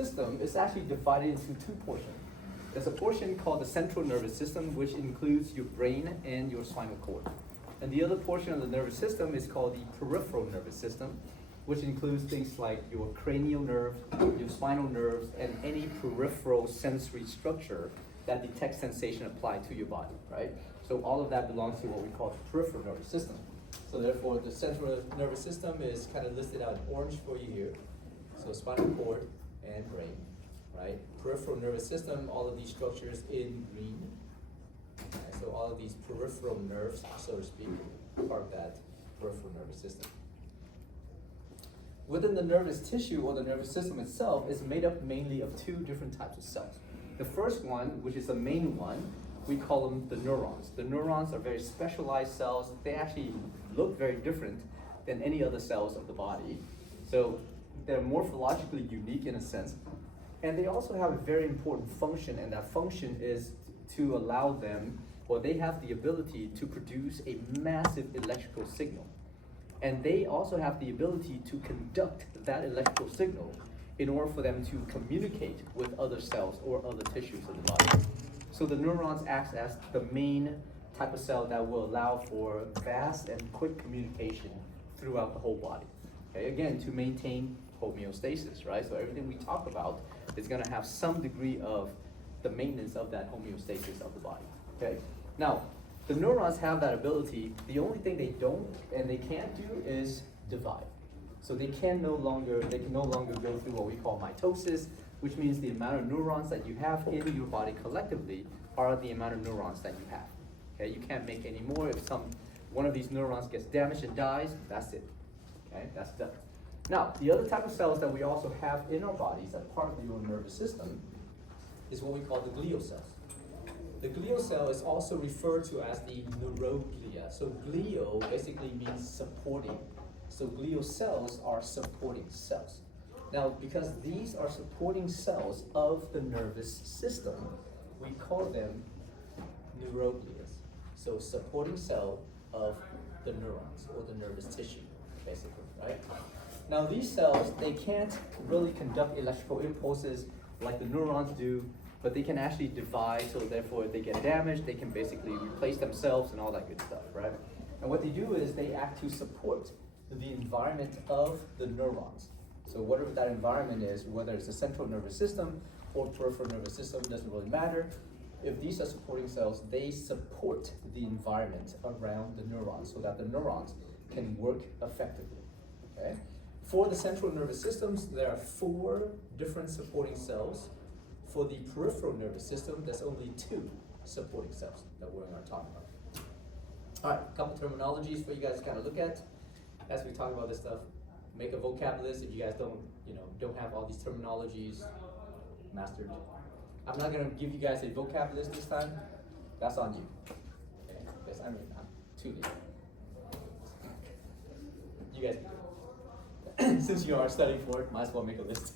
system is actually divided into two portions. There's a portion called the central nervous system, which includes your brain and your spinal cord. And the other portion of the nervous system is called the peripheral nervous system, which includes things like your cranial nerve, your spinal nerves, and any peripheral sensory structure that detects sensation applied to your body, right? So all of that belongs to what we call the peripheral nervous system. So therefore, the central nervous system is kind of listed out in orange for you here. So spinal cord and brain, right? Peripheral nervous system, all of these structures in green. Okay, so all of these peripheral nerves, so to speak, are part of that peripheral nervous system. Within the nervous tissue or the nervous system itself is made up mainly of two different types of cells. The first one, which is the main one, we call them the neurons. The neurons are very specialized cells. They actually look very different than any other cells of the body. So they're morphologically unique in a sense. And they also have a very important function, and that function is to allow them, or they have the ability to produce a massive electrical signal. And they also have the ability to conduct that electrical signal in order for them to communicate with other cells or other tissues of the body. So the neurons act as the main type of cell that will allow for vast and quick communication throughout the whole body. Okay, again, to maintain homeostasis, right? So everything we talk about is going to have some degree of the maintenance of that homeostasis of the body. Okay. Now, the neurons have that ability. The only thing they don't and they can't do is divide. So they can no longer go through what we call mitosis, which means the amount of neurons that you have in your body collectively are the amount of neurons that you have. Okay, you can't make any more. If one of these neurons gets damaged and dies, that's it. Okay, that's done. Now, the other type of cells that we also have in our bodies as part of your nervous system is what we call the glial cells. The glial cell is also referred to as the neuroglia. So glio basically means supporting. So glial cells are supporting cells. Now, because these are supporting cells of the nervous system, we call them neuroglia. So supporting cell of the neurons or the nervous tissue, basically, right? Now these cells, they can't really conduct electrical impulses like the neurons do, but they can actually divide, so therefore if they get damaged, they can basically replace themselves and all that good stuff, right? And what they do is they act to support the environment of the neurons. So whatever that environment is, whether it's the central nervous system or peripheral nervous system, doesn't really matter. If these are supporting cells, they support the environment around the neurons so that the neurons can work effectively, okay? For the central nervous systems, there are 4 different supporting cells. For the peripheral nervous system, there's only 2 supporting cells that we're going to talk about. All right, a couple terminologies for you guys to kind of look at as we talk about this stuff. Make a vocab list if you guys don't have all these terminologies mastered. I'm not going to give you guys a vocab list this time. That's on you. Okay? Because I'm too late. You guys, since you are studying for it, might as well make a list.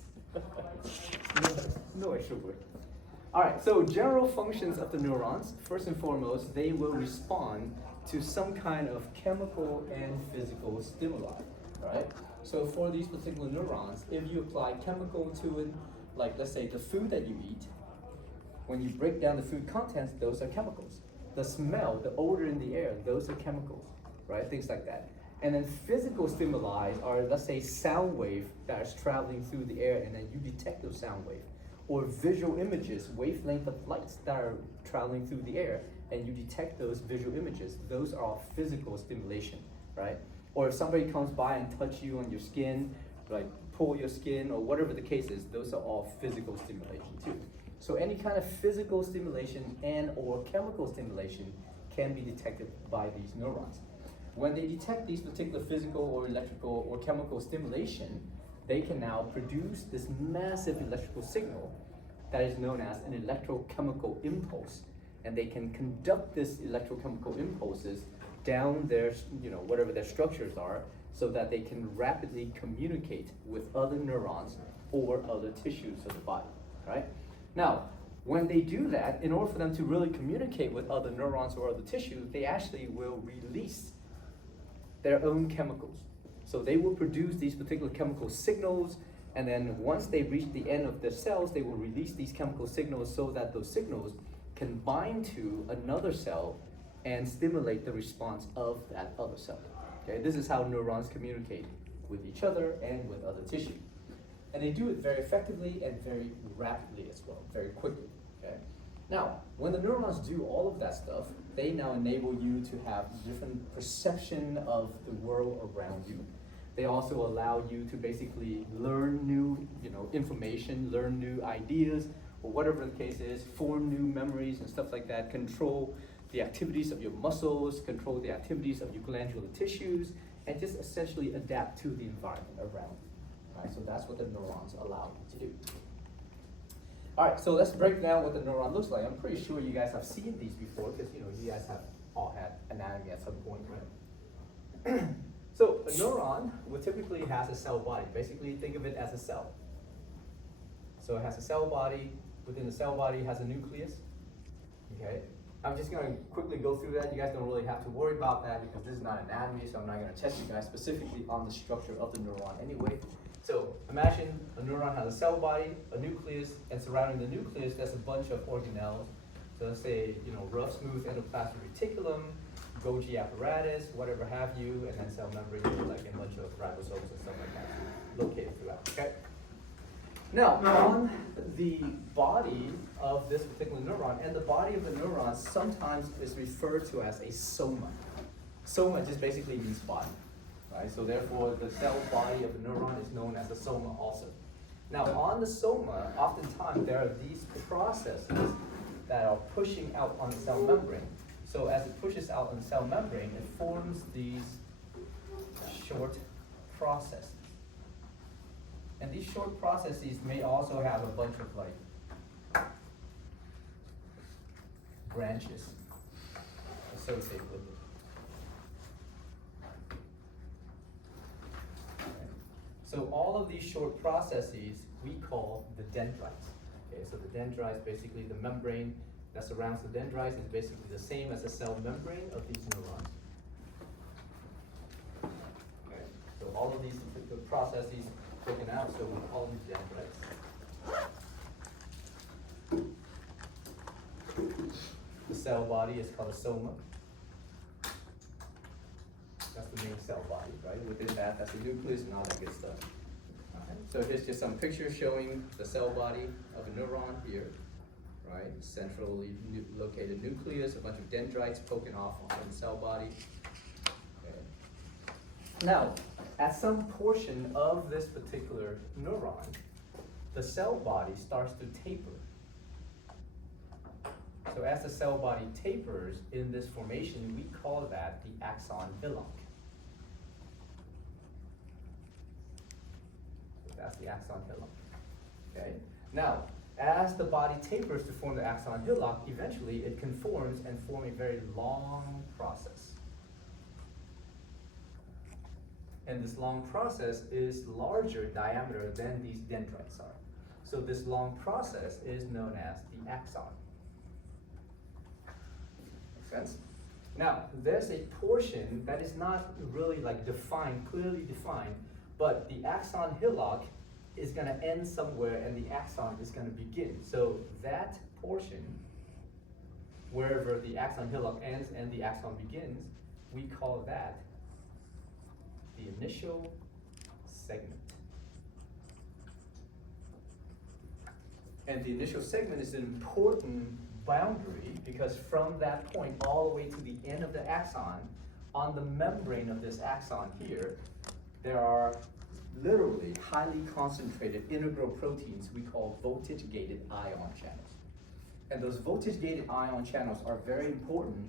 No extra work. All right, so general functions of the neurons. First and foremost, they will respond to some kind of chemical and physical stimuli, right? So for these particular neurons, if you apply chemical to it, like let's say the food that you eat, when you break down the food contents, those are chemicals. The smell, the odor in the air, those are chemicals, right? Things like that. And then physical stimuli are, let's say, sound wave that is traveling through the air, and then you detect those sound wave. Or visual images, wavelength of lights that are traveling through the air, and you detect those visual images. Those are all physical stimulation, right? Or if somebody comes by and touch you on your skin, like pull your skin, or whatever the case is, those are all physical stimulation too. So any kind of physical stimulation and or chemical stimulation can be detected by these neurons. When they detect these particular physical or electrical or chemical stimulation, they can now produce this massive electrical signal that is known as an electrochemical impulse. And they can conduct this electrochemical impulses down their, whatever their structures are, so that they can rapidly communicate with other neurons or other tissues of the body, right? Now, when they do that, in order for them to really communicate with other neurons or other tissues, they actually will release their own chemicals. So they will produce these particular chemical signals And then once they reach the end of the cells, they will release these chemical signals so that those signals can bind to another cell and stimulate the response of that other cell. Okay, this is how neurons communicate with each other and with other tissue. And they do it very effectively and very rapidly as well, very quickly. Okay? Now, when the neurons do all of that stuff, they now enable you to have different perception of the world around you. They also allow you to basically learn new, information, learn new ideas, or whatever the case is, form new memories and stuff like that, control the activities of your muscles, control the activities of your glandular tissues, and just essentially adapt to the environment around you. Right? So that's what the neurons allow you to do. All right, so let's break down what the neuron looks like. I'm pretty sure you guys have seen these before because you guys have all had anatomy at some point, right? So a neuron typically has a cell body. Basically, think of it as a cell. So it has a cell body. Within the cell body, it has a nucleus. Okay. I'm just going to quickly go through that. You guys don't really have to worry about that because this is not anatomy, so I'm not going to test you guys specifically on the structure of the neuron anyway. So imagine a neuron has a cell body, a nucleus, and surrounding the nucleus, there's a bunch of organelles. So let's say, rough, smooth endoplasmic reticulum, Golgi apparatus, whatever have you, and then cell membrane, like a bunch of ribosomes and stuff like that, located throughout. Okay. Now, on the body of this particular neuron, and the body of the neuron sometimes is referred to as a soma. Soma just basically means body, right? So therefore, the cell body of the neuron is known as a soma also. Now, on the soma, oftentimes there are these processes that are pushing out on the cell membrane. So as it pushes out on the cell membrane, it forms these short processes. And these short processes may also have a bunch of branches associated with it. Okay. So all of these short processes we call the dendrites. Okay, so the dendrites, basically the membrane that surrounds the dendrites, is basically the same as the cell membrane of these neurons. Okay, so all of these processes taken out, so we call them dendrites. The cell body is called a soma. That's the main cell body, right? Within that, that's the nucleus and all that good stuff. Right. So here's just some pictures showing the cell body of a neuron here, right? Centrally located nucleus, a bunch of dendrites poking off on the cell body. Okay. Now, at some portion of this particular neuron, the cell body starts to taper. So as the cell body tapers in this formation, we call that the axon hillock. So that's the axon hillock. Okay. Now, as the body tapers to form the axon hillock, eventually it conforms and form a very long process. And this long process is larger diameter than these dendrites are. So this long process is known as the axon. Make sense? Now, there's a portion that is not really clearly defined, but the axon hillock is going to end somewhere and the axon is going to begin. So that portion, wherever the axon hillock ends and the axon begins, we call that the initial segment. And the initial segment is an important boundary because from that point all the way to the end of the axon, on the membrane of this axon here, there are literally highly concentrated integral proteins we call voltage-gated ion channels. And those voltage-gated ion channels are very important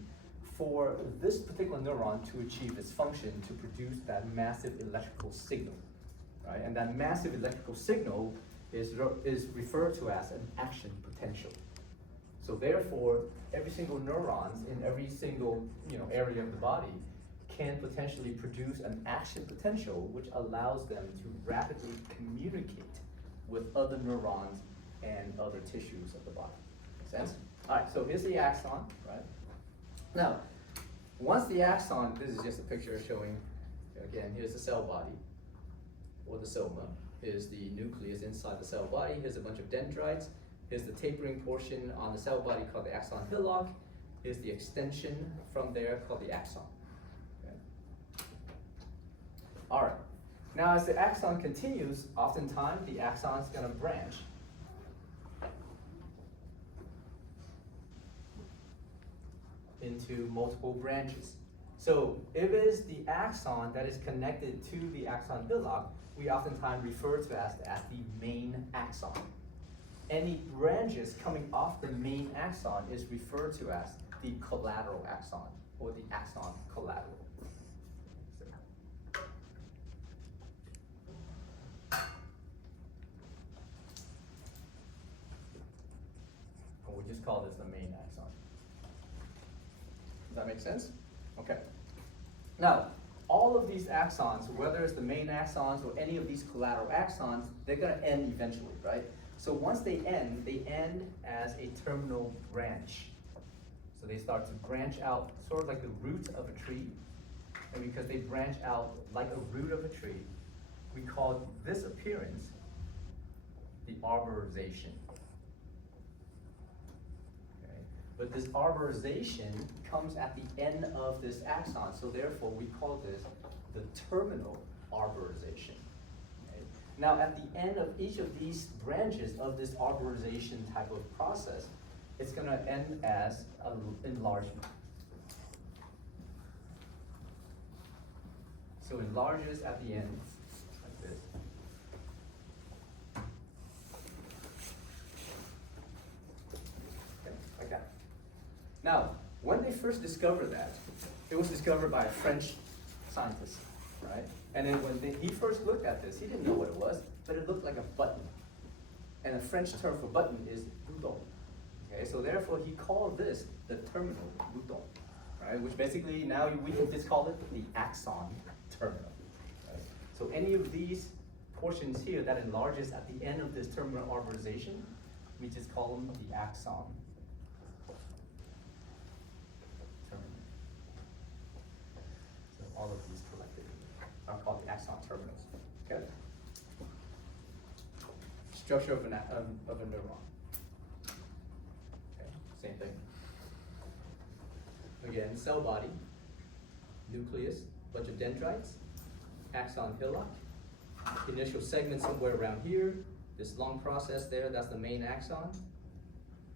for this particular neuron to achieve its function to produce that massive electrical signal, right? And that massive electrical signal is referred to as an action potential. So therefore, every single neurons in every single area of the body can potentially produce an action potential which allows them to rapidly communicate with other neurons and other tissues of the body. Make sense? All right, so here's the axon, right? Now, once the axon, this is just a picture showing, again, here's the cell body, or the soma. is the nucleus inside the cell body. Here's a bunch of dendrites. Here's the tapering portion on the cell body called the axon hillock. Here's the extension from there called the axon. Okay. All right. Now, as the axon continues, oftentimes the axon is going to branch. Into multiple branches. So if it is the axon that is connected to the axon hillock, we oftentimes refer to as the main axon. Any branches coming off the main axon is referred to as the collateral axon, or the axon collateral. We'll just call this the main axon. Does that make sense? Okay. Now, all of these axons, whether it's the main axons or any of these collateral axons, they're going to end eventually, right? So once they end as a terminal branch. So they start to branch out, sort of like the root of a tree. And because they branch out like a root of a tree, we call this appearance the arborization. Okay. But this arborization comes at the end of this axon, so therefore we call this the terminal arborization. Okay. Now at the end of each of these branches of this arborization type of process, it's going to end as an enlargement. So enlarges at the end, like this. Okay, like that. Now, when they first discovered that, it was discovered by a French scientist, right? And then when he first looked at this, he didn't know what it was, but it looked like a button. And the French term for button is bouton. Okay, so therefore he called this the terminal bouton, right? Which basically now we can just call it the axon terminal. Right? So any of these portions here that enlarges at the end of this terminal arborization, we just call them the axon terminal. So all of these collectively are called the axon terminals. Okay. Structure of a neuron. Okay, same thing. Again, cell body, nucleus, bunch of dendrites, axon hillock, initial segment somewhere around here, this long process there, that's the main axon.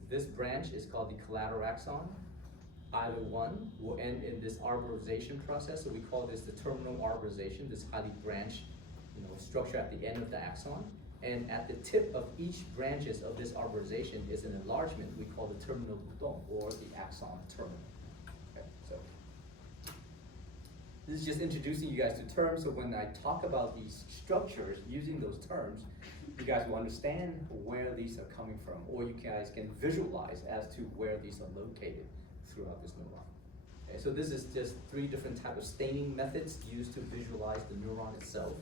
This branch is called the collateral axon. Either one will end in this arborization process, so we call this the terminal arborization, this highly branched structure at the end of the axon. And at the tip of each branches of this arborization is an enlargement we call the terminal bouton, or the axon terminal. Okay, so this is just introducing you guys to terms, so when I talk about these structures using those terms, you guys will understand where these are coming from, or you guys can visualize as to where these are located throughout this neuron. Okay, so this is just 3 different types of staining methods used to visualize the neuron itself.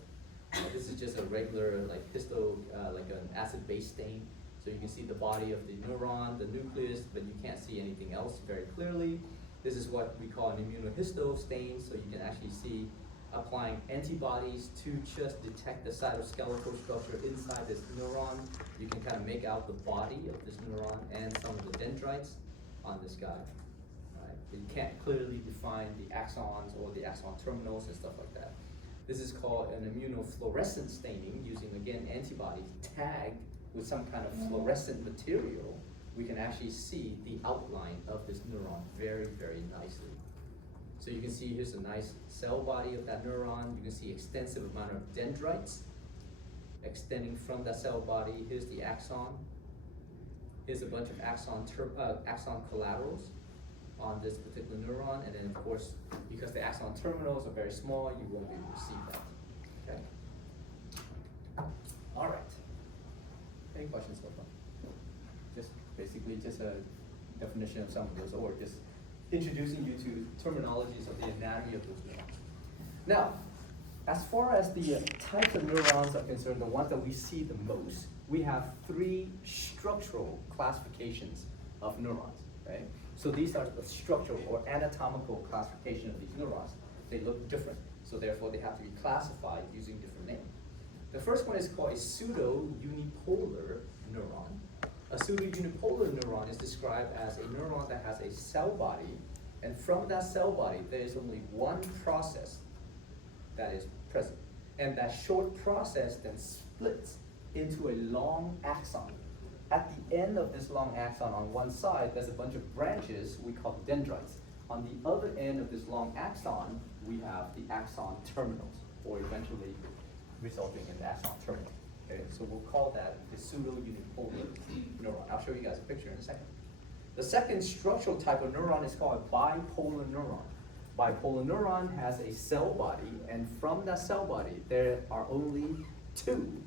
This is just a regular like an acid-base stain. So you can see the body of the neuron, the nucleus, but you can't see anything else very clearly. This is what we call an immunohisto stain, so you can actually see applying antibodies to just detect the cytoskeletal structure inside this neuron. You can kind of make out the body of this neuron and some of the dendrites on this guy. Right? But you can't clearly define the axons or the axon terminals and stuff like that. This is called an immunofluorescent staining, using, again, antibodies tagged with some kind of fluorescent material. We can actually see the outline of this neuron very, very nicely. So you can see here's a nice cell body of that neuron. You can see extensive amount of dendrites extending from that cell body. Here's the axon. Here's a bunch of axon collaterals on this particular neuron, and then of course, because the axon terminals are very small, you won't be able to see that. Okay. All right. Any questions so far? Just basically just a definition of some of those, or just introducing you to terminologies of the anatomy of those neurons. Now, as far as the types of neurons are concerned, the ones that we see the most, we have 3 structural classifications of neurons. Okay. So these are the structural or anatomical classification of these neurons. They look different, so therefore they have to be classified using different names. The first one is called a pseudo-unipolar neuron. A pseudo-unipolar neuron is described as a neuron that has a cell body, and from that cell body, there is only one process that is present. And that short process then splits into a long axon. At the end of this long axon on one side, there's a bunch of branches we call dendrites. On the other end of this long axon, we have the axon terminals, or eventually resulting in the axon terminal. Okay, so we'll call that the pseudo-unipolar neuron. I'll show you guys a picture in a second. The second structural type of neuron is called a bipolar neuron. Bipolar neuron has a cell body, and from that cell body, there are only two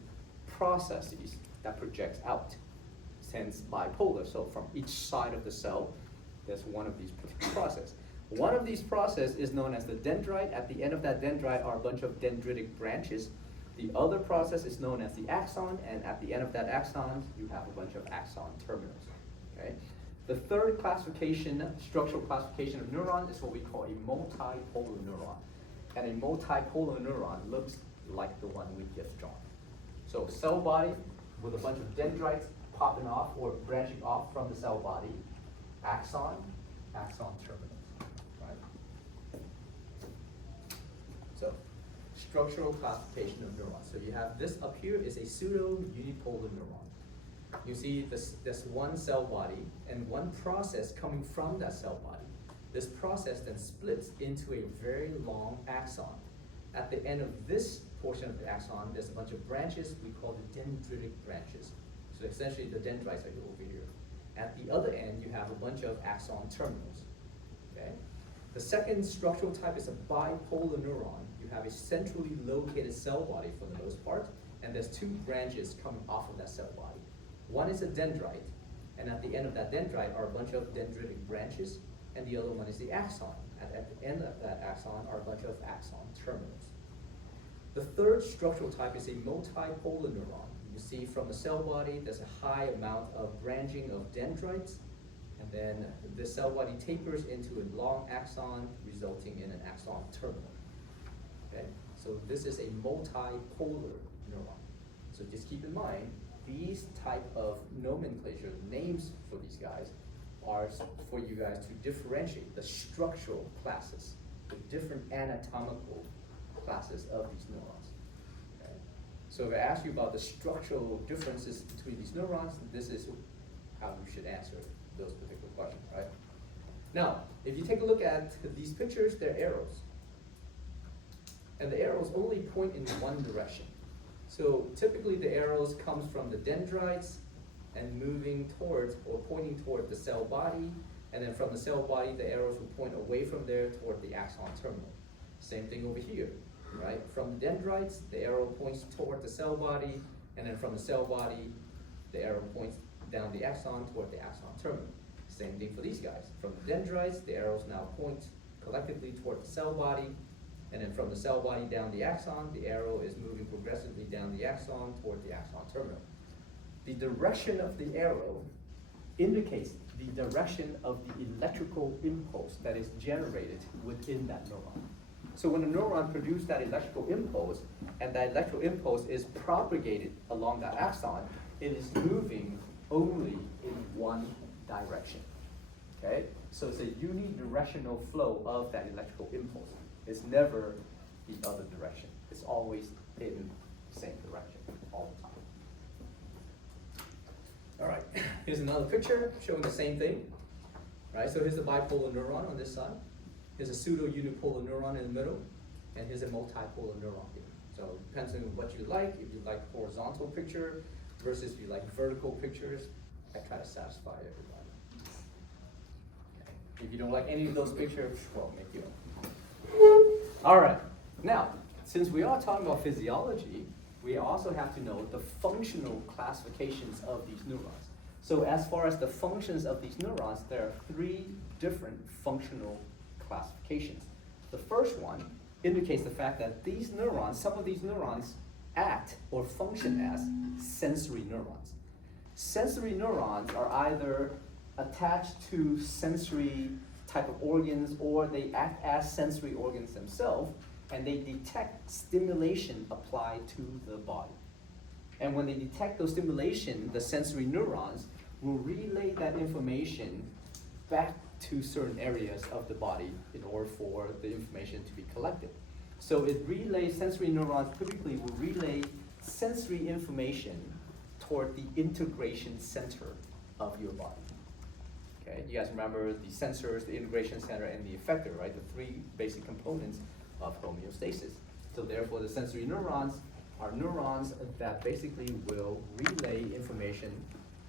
processes that project out, hence bipolar. So from each side of the cell, there's one of these particular processes. One of these processes is known as the dendrite. At the end of that dendrite are a bunch of dendritic branches. The other process is known as the axon, and at the end of that axon, you have a bunch of axon terminals. Okay? The third structural classification of neurons is what we call a multipolar neuron. And a multipolar neuron looks like the one we just drawn. So cell body with a bunch of dendrites popping off or branching off from the cell body, axon terminals, right? So structural classification of neurons. So you have this up here is a pseudo-unipolar neuron. You see this one cell body and one process coming from that cell body. This process then splits into a very long axon. At the end of this portion of the axon, there's a bunch of branches we call the dendritic branches. So essentially the dendrites are over here. At the other end, you have a bunch of axon terminals. Okay? The second structural type is a bipolar neuron. You have a centrally located cell body for the most part, and there's two branches coming off of that cell body. One is a dendrite, and at the end of that dendrite are a bunch of dendritic branches, and the other one is the axon. At the end of that axon are a bunch of axon terminals. The third structural type is a multipolar neuron. You see from the cell body, there's a high amount of branching of dendrites, and then the cell body tapers into a long axon, resulting in an axon terminal. Okay? So this is a multipolar neuron. So just keep in mind, these type of nomenclature, names for these guys, are for you guys to differentiate the structural classes, the different anatomical classes of these neurons. Okay? So if I ask you about the structural differences between these neurons, this is how you should answer those particular questions, right? Now, if you take a look at these pictures, they're arrows. And the arrows only point in one direction. So typically the arrows comes from the dendrites and moving towards or pointing toward the cell body, and then from the cell body the arrows will point away from there toward the axon terminal. Same thing over here, right? From the dendrites the arrow points toward the cell body, and then from the cell body the arrow points down the axon toward the axon terminal. Same thing for these guys. From the dendrites the arrows now point collectively toward the cell body, and then from the cell body down the axon, the arrow is moving progressively down the axon toward the axon terminal. The direction of the arrow indicates the direction of the electrical impulse that is generated within that neuron. So when a neuron produces that electrical impulse, and that electrical impulse is propagated along that axon, it is moving only in one direction. Okay? So it's a unidirectional flow of that electrical impulse. It's never the other direction. It's always in the same direction all the time. All right, here's another picture showing the same thing. Right, so here's a bipolar neuron on this side. Here's a pseudo-unipolar neuron in the middle, and here's a multipolar neuron here. So it depends on what you like. If you like horizontal picture versus if you like vertical pictures, I try to satisfy everybody. Okay. If you don't like any of those pictures, well, make your own. All right, now, since we are talking about physiology, we also have to know the functional classifications of these neurons. So as far as the functions of these neurons, there are three different functional classifications. The first one indicates the fact that these neurons, some of these neurons act or function as sensory neurons. Sensory neurons are either attached to sensory type of organs, or they act as sensory organs themselves, and they detect stimulation applied to the body. And when they detect those stimulation, the sensory neurons will relay that information back to certain areas of the body in order for the information to be collected. So it relays, sensory neurons typically will relay sensory information toward the integration center of your body. Okay, you guys remember the sensors, the integration center, and the effector, right? The three basic components of homeostasis. So therefore, the sensory neurons are neurons that basically will relay information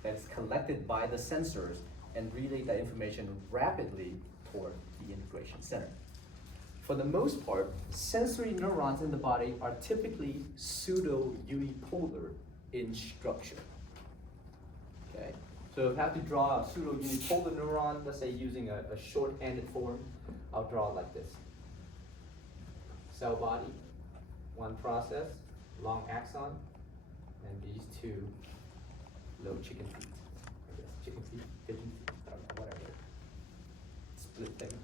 that's collected by the sensors and relay that information rapidly toward the integration center. For the most part, sensory neurons in the body are typically pseudo-unipolar in structure. Okay, so if I have to draw a pseudo-unipolar neuron, let's say using a short-handed form, I'll draw it like this. Cell body, one process, long axon, and these two little chicken feet. I guess chicken feet, pigeon feet, I don't know, whatever. Split thing.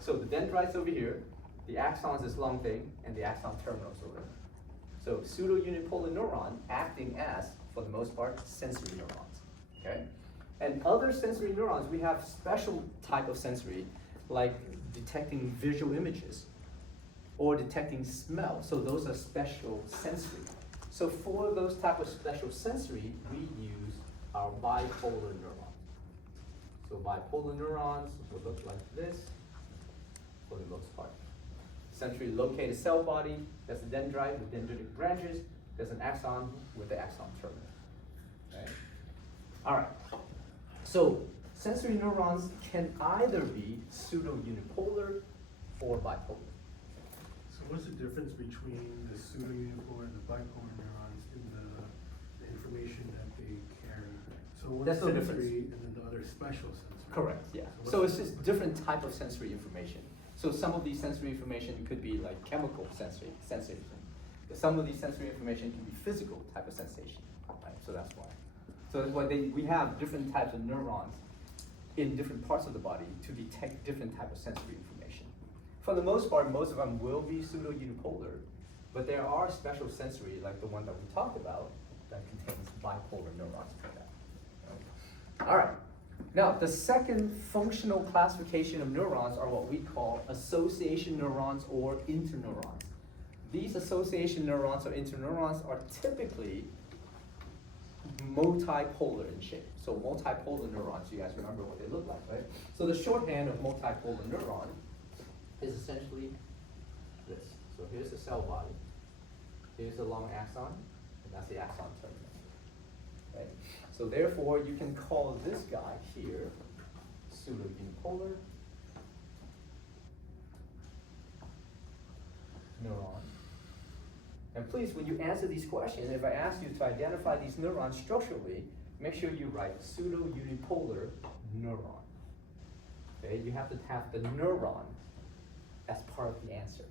So the dendrites over here, the axons this long thing, and the axon terminals over there. So pseudo-unipolar neuron acting as, for the most part, sensory neurons. Okay? And other sensory neurons, we have special type of sensory, like detecting visual images or detecting smell. So those are special sensory. So for those type of special sensory, we use our bipolar neurons. So bipolar neurons will look like this for the most part. Centrally located cell body, that's a dendrite with dendritic branches. There's an axon with the axon terminal. Okay? All right. So sensory neurons can either be pseudo-unipolar or bipolar. So what's the difference between the pseudo-unipolar and the bipolar neurons in the information that they carry? So one's That's the sensory and then the other special sensory. Correct, yeah. So it's just different type of sensory information. So some of these sensory information could be like chemical sensory sensation. Some of these sensory information can be physical type of sensation, right? So that's why. So that's why we have different types of neurons in different parts of the body to detect different type of sensory information. For the most part, most of them will be pseudo-unipolar, but there are special sensory, like the one that we talked about, that contains bipolar neurons for that. All right. Now, the second functional classification of neurons are what we call association neurons or interneurons. These association neurons or interneurons are typically multipolar in shape. So multipolar neurons, you guys remember what they look like, right? So the shorthand of multipolar neuron is essentially this. So here's the cell body, here's the long axon, and that's the axon terminal. Right? So therefore, you can call this guy here pseudo-unipolar neuron. And please, when you answer these questions, if I ask you to identify these neurons structurally, make sure you write pseudo-unipolar neuron. Okay, you have to have the neuron as part of the answer.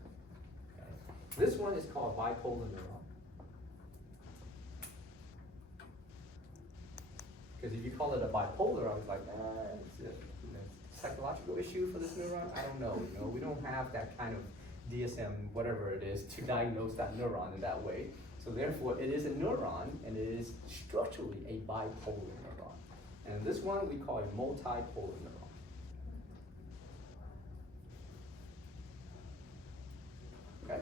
Okay? This one is called bipolar neuron. Because if you call it a bipolar, I was like, it's a psychological issue for this neuron? I don't know, we don't have that kind of DSM, whatever it is, to diagnose that neuron in that way. So therefore, it is a neuron, and it is structurally a bipolar neuron. And this one we call a multipolar neuron. Okay.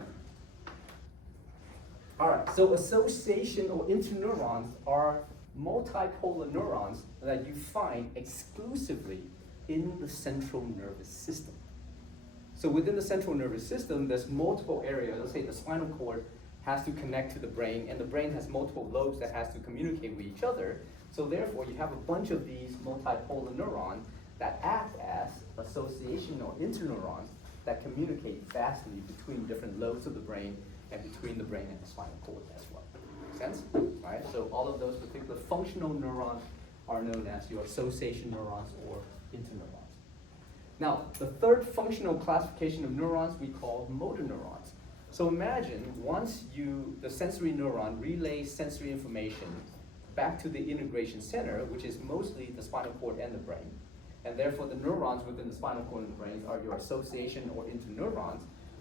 All right, so association or interneurons are multipolar neurons that you find exclusively in the central nervous system. So within the central nervous system, there's multiple areas. Let's say the spinal cord has to connect to the brain, and the brain has multiple lobes that has to communicate with each other. So therefore, you have a bunch of these multipolar neurons that act as association or interneurons that communicate vastly between different lobes of the brain and between the brain and the spinal cord as well. Make sense? All right, so all of those particular functional neurons are known as your association neurons or interneurons. Now, the third functional classification of neurons we call motor neurons. So imagine once the sensory neuron relays sensory information back to the integration center, which is mostly the spinal cord and the brain, and therefore the neurons within the spinal cord and the brain are your association or interneurons.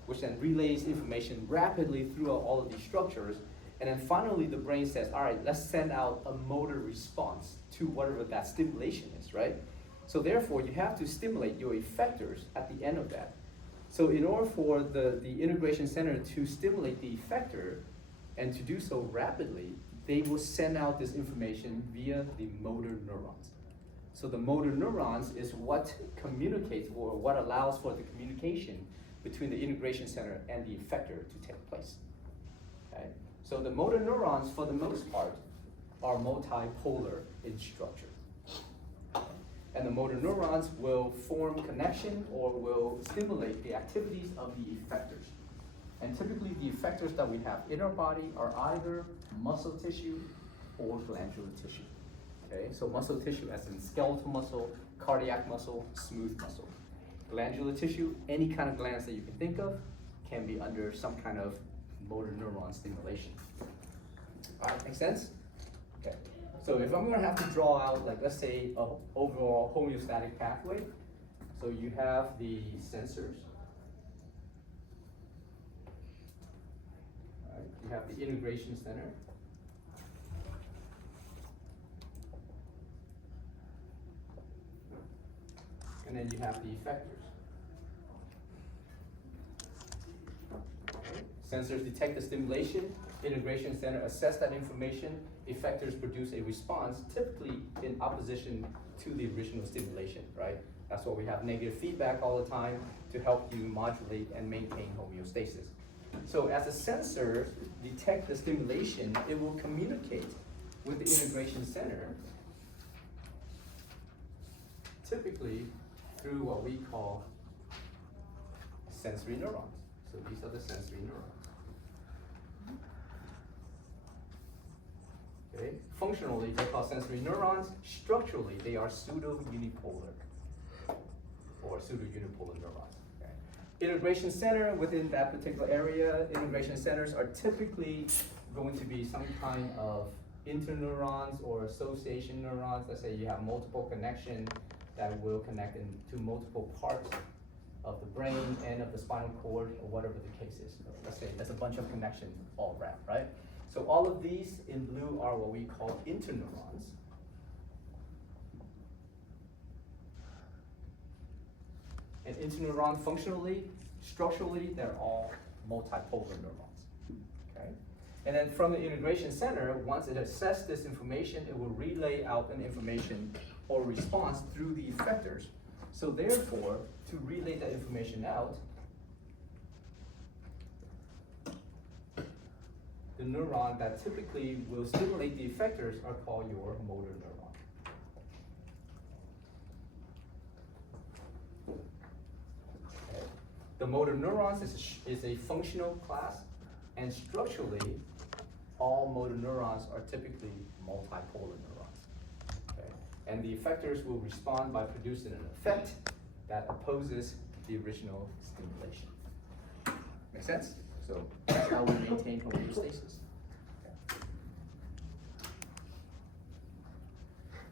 which then relays information rapidly throughout all of these structures. And then finally, the brain says, all right, let's send out a motor response to whatever that stimulation is, right? So therefore, you have to stimulate your effectors at the end of that. So in order for the integration center to stimulate the effector and to do so rapidly, they will send out this information via the motor neurons. So the motor neurons is what communicates, or what allows for the communication between the integration center and the effector to take place. Okay? So the motor neurons, for the most part, are multipolar in structure. And the motor neurons will form connection or will stimulate the activities of the effectors. And typically the effectors that we have in our body are either muscle tissue or glandular tissue. Okay, so muscle tissue as in skeletal muscle, cardiac muscle, smooth muscle. Glandular tissue, any kind of glands that you can think of, can be under some kind of motor neuron stimulation. All right, make sense? Okay, so if I'm gonna have to draw out, like, let's say, a overall homeostatic pathway, so you have the sensors, all right, you have the integration center, and then you have the effectors. Sensors detect the stimulation, integration center assess that information, effectors produce a response, typically in opposition to the original stimulation, right? That's why we have negative feedback all the time to help you modulate and maintain homeostasis. So as a sensor detect the stimulation, it will communicate with the integration center, typically through what we call sensory neurons. So these are the sensory neurons. Okay. Functionally, they're called sensory neurons. Structurally, they are pseudo-unipolar or pseudo-unipolar neurons. Okay. Integration center within that particular area, integration centers are typically going to be some kind of interneurons or association neurons. Let's say you have multiple connections that will connect into multiple parts of the brain and of the spinal cord, or whatever the case is. Let's say there's a bunch of connections all around, right? So all of these in blue are what we call interneurons. And interneuron functionally, structurally, they're all multipolar neurons, okay? And then from the integration center, once it assesses this information, it will relay out an information or response through the effectors. So therefore, to relay that information out, the neuron that typically will stimulate the effectors are called your motor neuron. Okay. The motor neurons is a functional class, and structurally, all motor neurons are typically multipolar neurons. Okay. And the effectors will respond by producing an effect that opposes the original stimulation. Make sense? So that's how we maintain homeostasis. Okay.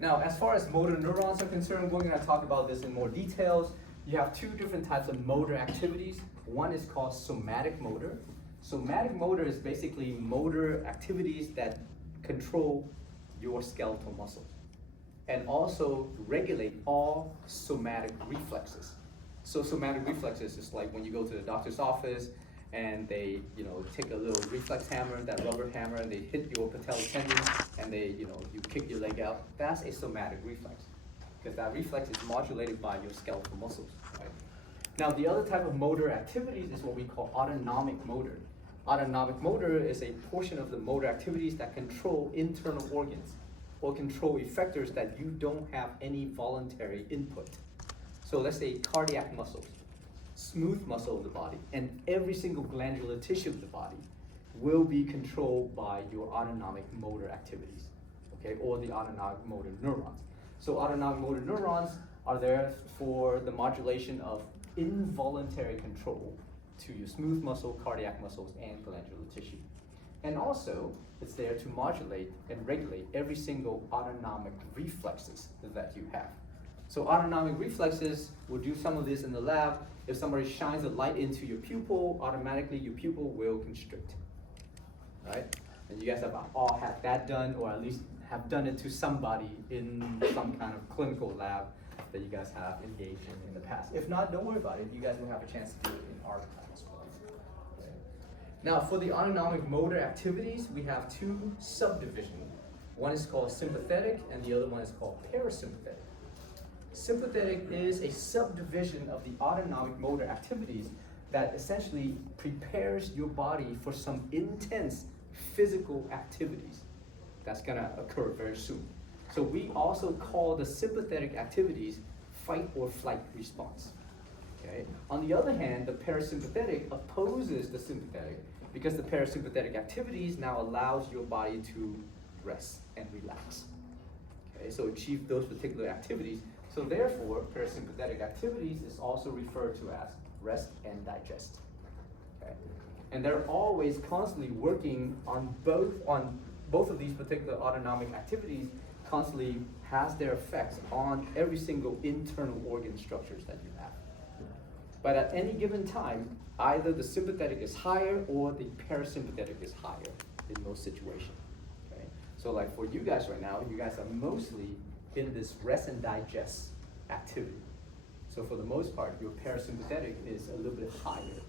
Now, as far as motor neurons are concerned, we're going to talk about this in more details. You have two different types of motor activities. One is called somatic motor. Somatic motor is basically motor activities that control your skeletal muscles and also regulate all somatic reflexes. So somatic reflexes is like when you go to the doctor's office and they, take a little reflex hammer, that rubber hammer, and they hit your patellar tendon, and they, you kick your leg out. That's a somatic reflex, because that reflex is modulated by your skeletal muscles, right? Now, the other type of motor activities is what we call autonomic motor. Autonomic motor is a portion of the motor activities that control internal organs or control effectors that you don't have any voluntary input. So let's say cardiac muscles, smooth muscle of the body, and every single glandular tissue of the body will be controlled by your autonomic motor activities, okay, or the autonomic motor neurons. So autonomic motor neurons are there for the modulation of involuntary control to your smooth muscle, cardiac muscles, and glandular tissue. And also, it's there to modulate and regulate every single autonomic reflexes that you have. So autonomic reflexes will do some of this in the lab. If somebody shines a light into your pupil, automatically your pupil will constrict, right? And you guys have all had that done, or at least have done it to somebody in some kind of clinical lab that you guys have engaged in the past. If not, don't worry about it. You guys will have a chance to do it in our class as well. Okay. Now, for the autonomic motor activities, we have two subdivisions. One is called sympathetic, and the other one is called parasympathetic. Sympathetic is a subdivision of the autonomic motor activities that essentially prepares your body for some intense physical activities that's gonna occur very soon. So we also call the sympathetic activities fight or flight response. Okay? On the other hand, the parasympathetic opposes the sympathetic because the parasympathetic activities now allows your body to rest and relax. Okay? So achieve those particular activities. So therefore, parasympathetic activities is also referred to as rest and digest. Okay? And they're always constantly working on both of these particular autonomic activities constantly has their effects on every single internal organ structures that you have. But at any given time, either the sympathetic is higher or the parasympathetic is higher in most situations. Okay? So like for you guys right now, you guys are mostly in this rest and digest activity. So for the most part, your parasympathetic is a little bit higher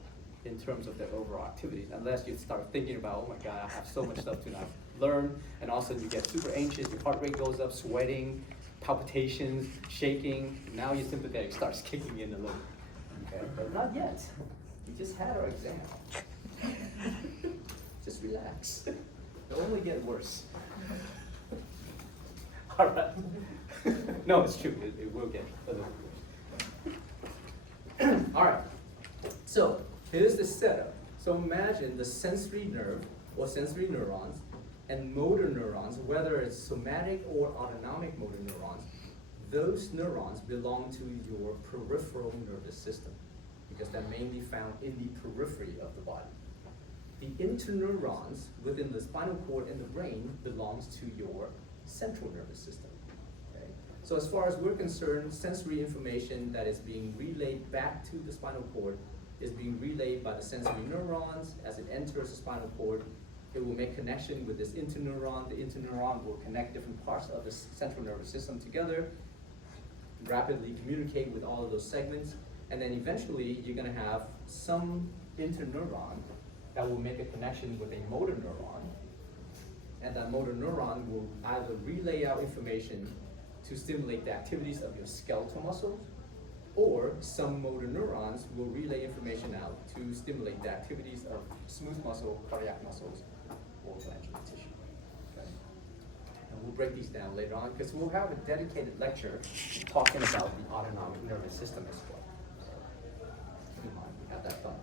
in terms of their overall activities, unless you start thinking about, oh my God, I have so much stuff to now learn, and all of a sudden you get super anxious, your heart rate goes up, sweating, palpitations, shaking. Now your sympathetic starts kicking in a little. Okay, but not yet. We just had our exam. Just relax. It'll only get worse. All right. No, it's true. It will get a little worse. All right. So here's the setup. So imagine the sensory nerve or sensory neurons and motor neurons, whether it's somatic or autonomic motor neurons. Those neurons belong to your peripheral nervous system because they're mainly found in the periphery of the body. The interneurons within the spinal cord and the brain belongs to your central nervous system. Okay? So as far as we're concerned, sensory information that is being relayed back to the spinal cord is being relayed by the sensory neurons. As it enters the spinal cord, it will make connection with this interneuron. The interneuron will connect different parts of the central nervous system together, rapidly communicate with all of those segments, and then eventually you're going to have some interneuron that will make a connection with a motor neuron, and that motor neuron will either relay out information to stimulate the activities of your skeletal muscles, or some motor neurons will relay information out to stimulate the activities of smooth muscle, cardiac muscles, or glandular tissue. Okay? And we'll break these down later on because we'll have a dedicated lecture talking about the autonomic nervous system as well. Keep in mind, we have that fun.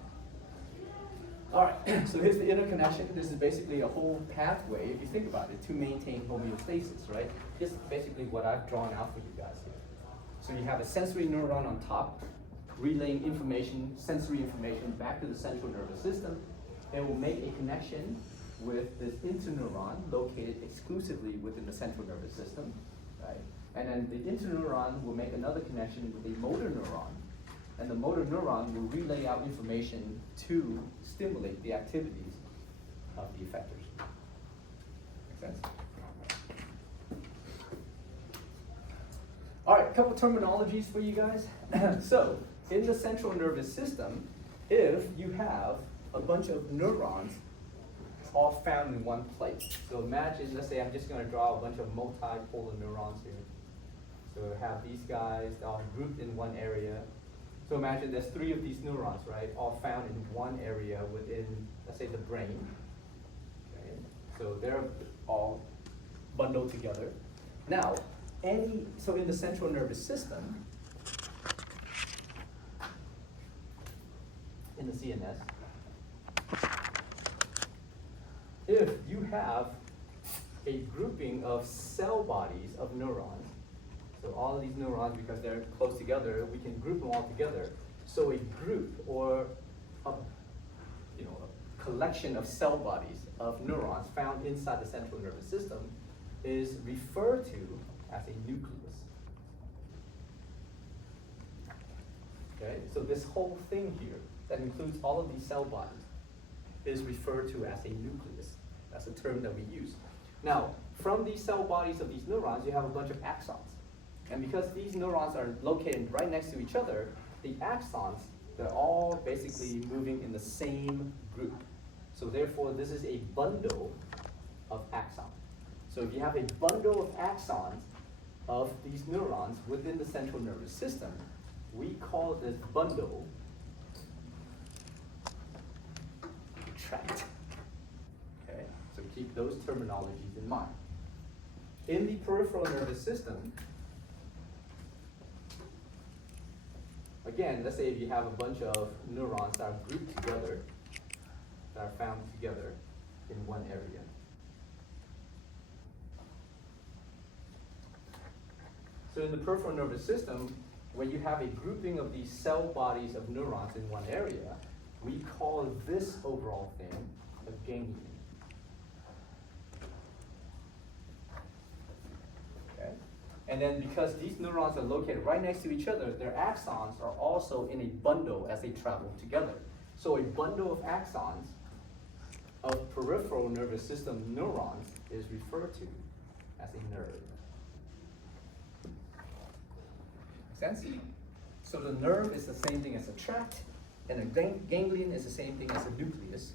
All right, so here's the interconnection. This is basically a whole pathway, if you think about it, to maintain homeostasis, right? This is basically what I've drawn out for you guys here. So you have a sensory neuron on top, relaying information, sensory information back to the central nervous system. It will make a connection with this interneuron located exclusively within the central nervous system, right? And then the interneuron will make another connection with a motor neuron, and the motor neuron will relay out information to stimulate the activities of the effectors. Make sense? All right, a couple terminologies for you guys. So, in the central nervous system, if you have a bunch of neurons all found in one place. So imagine, let's say I'm just going to draw a bunch of multipolar neurons here. So I have these guys all grouped in one area. So imagine there's 3 of these neurons, right, all found in one area within, let's say, the brain. Okay? So they're all bundled together. Now, so in the central nervous system, in the CNS, if you have a grouping of cell bodies of neurons, so all of these neurons, because they're close together, we can group them all together. So a group or a collection of cell bodies of neurons found inside the central nervous system is referred to as a nucleus. So this whole thing here, that includes all of these cell bodies, is referred to as a nucleus. That's a term that we use. Now, from these cell bodies of these neurons, you have a bunch of axons. And because these neurons are located right next to each other, the axons, they're all basically moving in the same group. So therefore, this is a bundle of axons. So if you have a bundle of axons of these neurons within the central nervous system, we call this bundle a tract. Okay, so keep those terminologies in mind. In the peripheral nervous system, again, let's say if you have a bunch of neurons that are grouped together, that are found together in one area. So in the peripheral nervous system, when you have a grouping of these cell bodies of neurons in one area, we call this overall thing a ganglion. Okay? And then because these neurons are located right next to each other, their axons are also in a bundle as they travel together. So a bundle of axons of peripheral nervous system neurons is referred to as a nerve. Make sense? So the nerve is the same thing as a tract, and a ganglion is the same thing as a nucleus,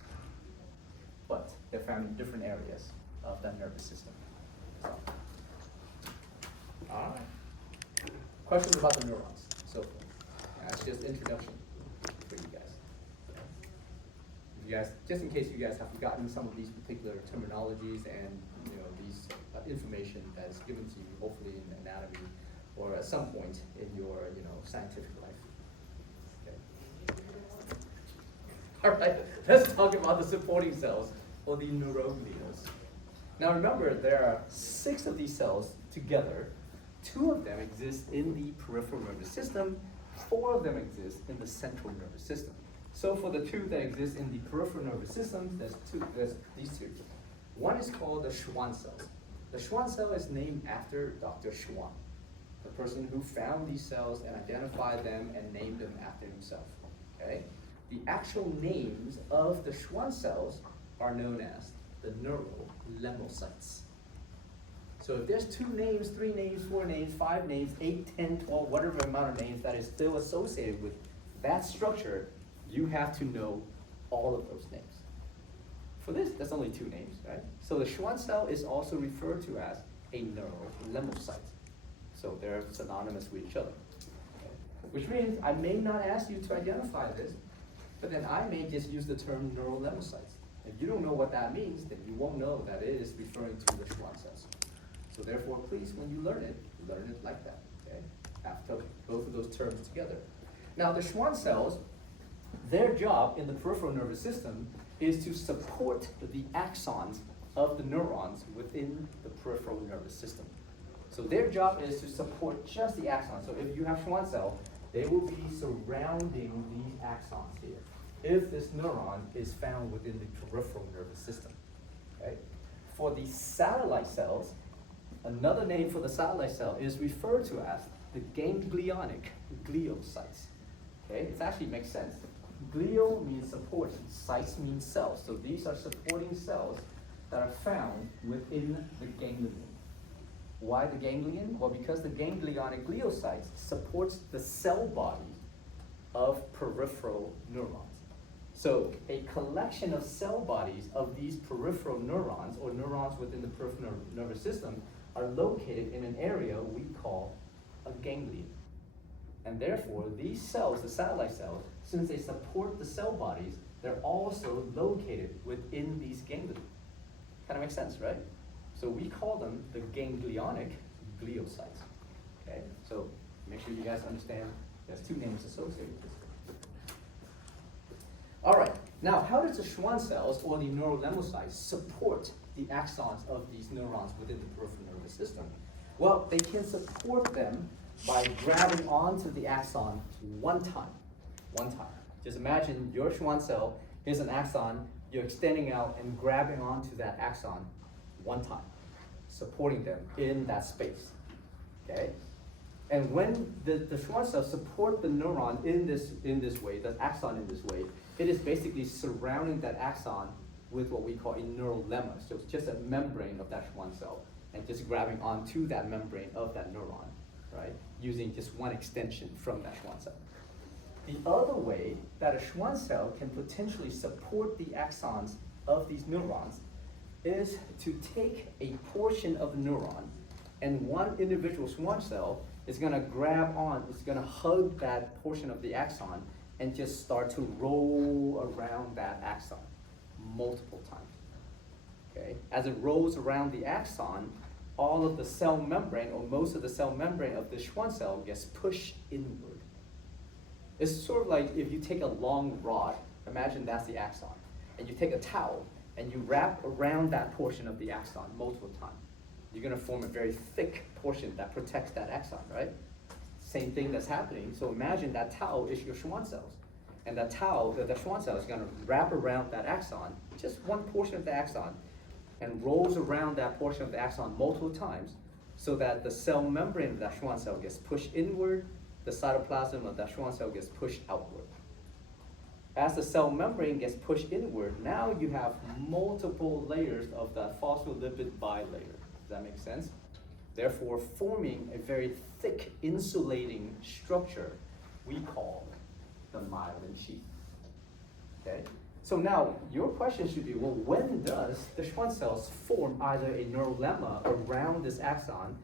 but they're found in different areas of that nervous system. So, all right. Questions about the neurons? So that's just introduction for you guys. You guys, just in case you guys have forgotten some of these particular terminologies and these information that is given to you, hopefully in anatomy or at some point in your scientific life. Okay. All right, let's talk about the supporting cells, or the neuroglials. Now remember, there are 6 of these cells together. 2 of them exist in the peripheral nervous system. 4 of them exist in the central nervous system. So for the 2 that exist in the peripheral nervous system, there's these 2. One is called the Schwann cell. The Schwann cell is named after Dr. Schwann, the person who found these cells and identified them and named them after himself. Okay? The actual names of the Schwann cells are known as the neurolemocytes. So if there's 2 names, 3 names, 4 names, 5 names, 8, 10, 12, whatever amount of names that is still associated with that structure, you have to know all of those names. For this, that's only 2 names, right? So the Schwann cell is also referred to as a neurolemocyte. So they're synonymous with each other. Okay? Which means I may not ask you to identify this, but then I may just use the term neurolemocytes. If you don't know what that means, then you won't know that it is referring to the Schwann cells. So therefore, please, when you learn it like that. Okay? Have to both of those terms together. Now the Schwann cells, their job in the peripheral nervous system is to support the axons of the neurons within the peripheral nervous system. So their job is to support just the axons. So if you have Schwann cell, they will be surrounding these axons here, if this neuron is found within the peripheral nervous system. Okay? For the satellite cells, another name for the satellite cell is referred to as the ganglionic gliocytes. Okay? It actually makes sense. Glio means support, cytes means cells. So these are supporting cells that are found within the ganglion. Why the ganglion? Well, because the ganglionic gliocytes supports the cell body of peripheral neurons. So a collection of cell bodies of these peripheral neurons, or neurons within the peripheral nervous system, are located in an area we call a ganglion. And therefore, these cells, the satellite cells, since they support the cell bodies, they're also located within these ganglia. Kind of makes sense, right? So we call them the ganglionic gliocytes. Okay? So make sure you guys understand there's 2 names associated with this. All right. Now, how does the Schwann cells, or the neurolemocytes, support the axons of these neurons within the peripheral nervous system? Well, they can support them by grabbing onto the axon one time. Just imagine your Schwann cell, here's an axon, you're extending out and grabbing onto that axon one time, supporting them in that space. Okay? And when the Schwann cells support the neuron in this way, the axon in this way, it is basically surrounding that axon with what we call a neural lemma. So it's just a membrane of that Schwann cell and just grabbing onto that membrane of that neuron, right? Using just one extension from that Schwann cell. The other way that a Schwann cell can potentially support the axons of these neurons is to take a portion of the neuron, and one individual Schwann cell is gonna grab on, it's gonna hug that portion of the axon and just start to roll around that axon multiple times, okay? As it rolls around the axon, all of the cell membrane, or most of the cell membrane of the Schwann cell gets pushed inward. It's sort of like if you take a long rod, imagine that's the axon, and you take a towel and you wrap around that portion of the axon multiple times. You're gonna form a very thick portion that protects that axon, right? Same thing that's happening. So imagine that towel is your Schwann cells. And that towel, the Schwann cell is gonna wrap around that axon, just one portion of the axon, and rolls around that portion of the axon multiple times so that the cell membrane of that Schwann cell gets pushed inward, the cytoplasm of that Schwann cell gets pushed outward. As the cell membrane gets pushed inward, now you have multiple layers of that phospholipid bilayer. Does that make sense? Therefore, forming a very thick insulating structure we call the myelin sheath. Okay? So now your question should be, well, when does the Schwann cells form either a neural lemma around this axon,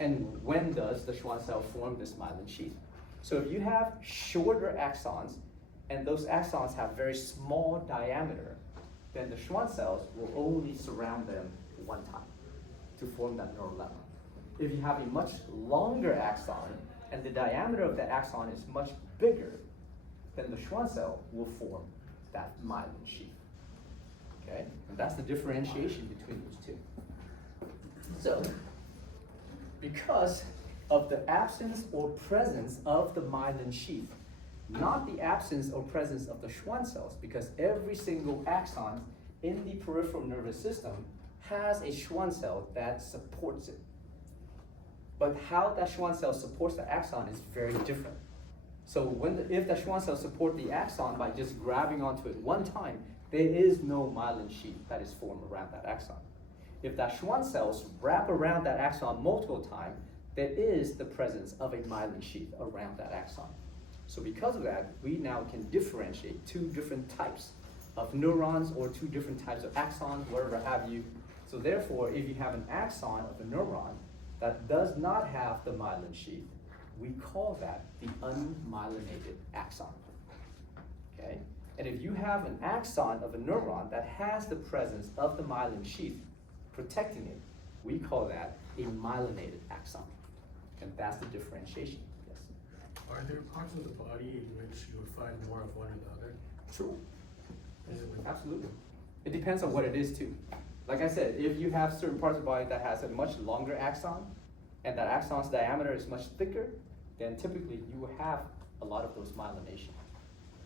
and when does the Schwann cell form this myelin sheath? So if you have shorter axons, and those axons have very small diameter, then the Schwann cells will only surround them one time to form that neural lemma. If you have a much longer axon, and the diameter of the axon is much bigger, then the Schwann cell will form that myelin sheath. Okay? And that's the differentiation between those two. So, because of the absence or presence of the myelin sheath, not the absence or presence of the Schwann cells, because every single axon in the peripheral nervous system has a Schwann cell that supports it. But how that Schwann cell supports the axon is very different. So if the Schwann cell support the axon by just grabbing onto it one time, there is no myelin sheath that is formed around that axon. If that Schwann cells wrap around that axon multiple times, there is the presence of a myelin sheath around that axon. So because of that, we now can differentiate two different types of neurons or two different types of axons, whatever have you. So therefore, if you have an axon of a neuron that does not have the myelin sheath, we call that the unmyelinated axon. Okay? And if you have an axon of a neuron that has the presence of the myelin sheath protecting it, we call that a myelinated axon. And that's the differentiation. Yes. Are there parts of the body in which you would find more of one or the other? True. Absolutely. It depends on what it is too. Like I said, if you have certain parts of the body that has a much longer axon, and that axon's diameter is much thicker, then typically you will have a lot of those myelination.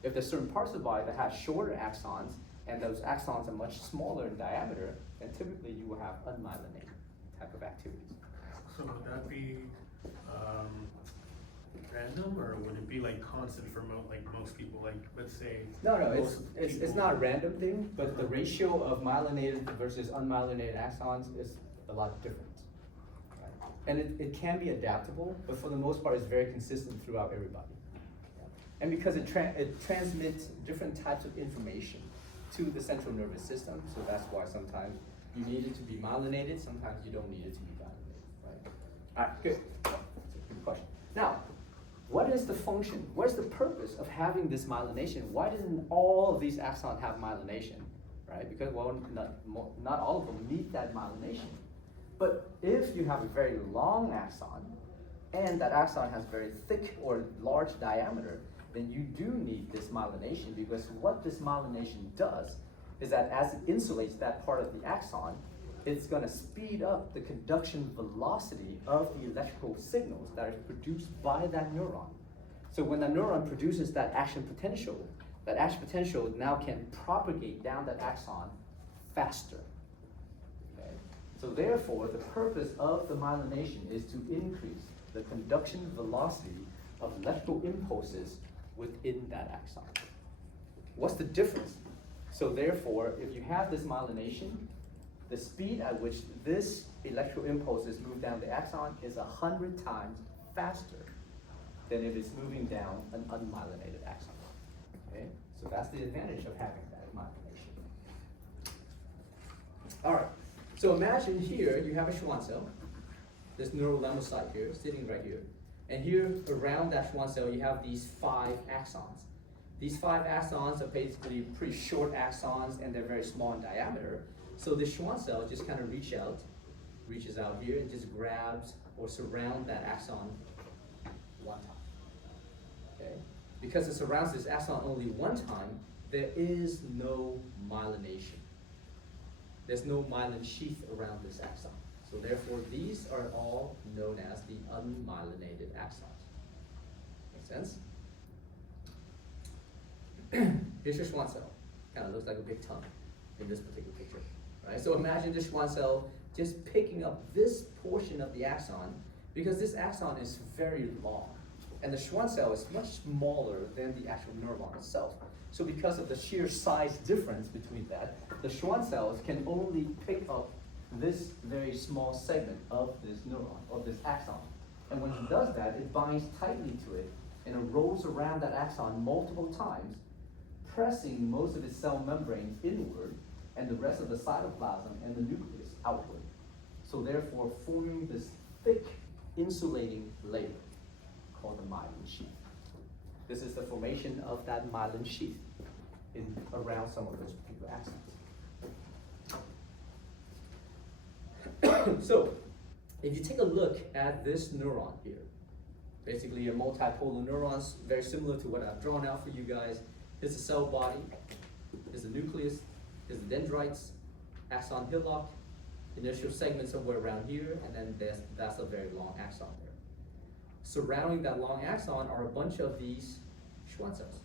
If there's certain parts of the body that have shorter axons, and those axons are much smaller in diameter, then typically you will have unmyelinated type of activities. So would that be random, or would it be like constant for like most people? Like, let's say. No, it's not a random thing, but the ratio of myelinated versus unmyelinated axons is a lot different. Right? And it can be adaptable, but for the most part, it's very consistent throughout everybody. And because it transmits different types of information to the central nervous system, so that's why sometimes you need it to be myelinated, sometimes you don't need it to be myelinated, right? All right, good. That's a good question. Now, what is the function? What is the purpose of having this myelination? Why doesn't all of these axons have myelination, right? Because, well, not all of them need that myelination. But if you have a very long axon, and that axon has very thick or large diameter, then you do need this myelination, because what this myelination does is that as it insulates that part of the axon, it's going to speed up the conduction velocity of the electrical signals that are produced by that neuron. So when that neuron produces that action potential now can propagate down that axon faster. Okay? So therefore, the purpose of the myelination is to increase the conduction velocity of electrical impulses within that axon. What's the difference? So therefore, if you have this myelination, the speed at which this electrical impulses move down the axon is 100 times faster than if it's moving down an unmyelinated axon. Okay? So that's the advantage of having that myelination. All right, so imagine here you have a Schwann cell, this neurolemmacyte here, sitting right here. And here around that Schwann cell, you have these 5 axons. These 5 axons are basically pretty short axons and they're very small in diameter. So the Schwann cell just kind of reaches out here and just grabs or surrounds that axon one time. Okay? Because it surrounds this axon only one time, there is no myelination. There's no myelin sheath around this axon. So therefore, these are all known as the unmyelinated axons. Make sense? Here's your Schwann cell. Kind of looks like a big tongue in this particular picture. Right? So imagine this Schwann cell just picking up this portion of the axon because this axon is very long. And the Schwann cell is much smaller than the actual neuron itself. So because of the sheer size difference between that, the Schwann cells can only pick up this very small segment of this neuron, of this axon. And when it does that, it binds tightly to it and it rolls around that axon multiple times, pressing most of its cell membrane inward and the rest of the cytoplasm and the nucleus outward. So therefore forming this thick insulating layer called the myelin sheath. This is the formation of that myelin sheath around some of those particular axons. So, if you take a look at this neuron here, basically your multipolar neurons, very similar to what I've drawn out for you guys. Here's the cell body, here's the nucleus, here's the dendrites, axon hillock, initial segment somewhere around here, and then that's a very long axon there. Surrounding that long axon are a bunch of these Schwann cells.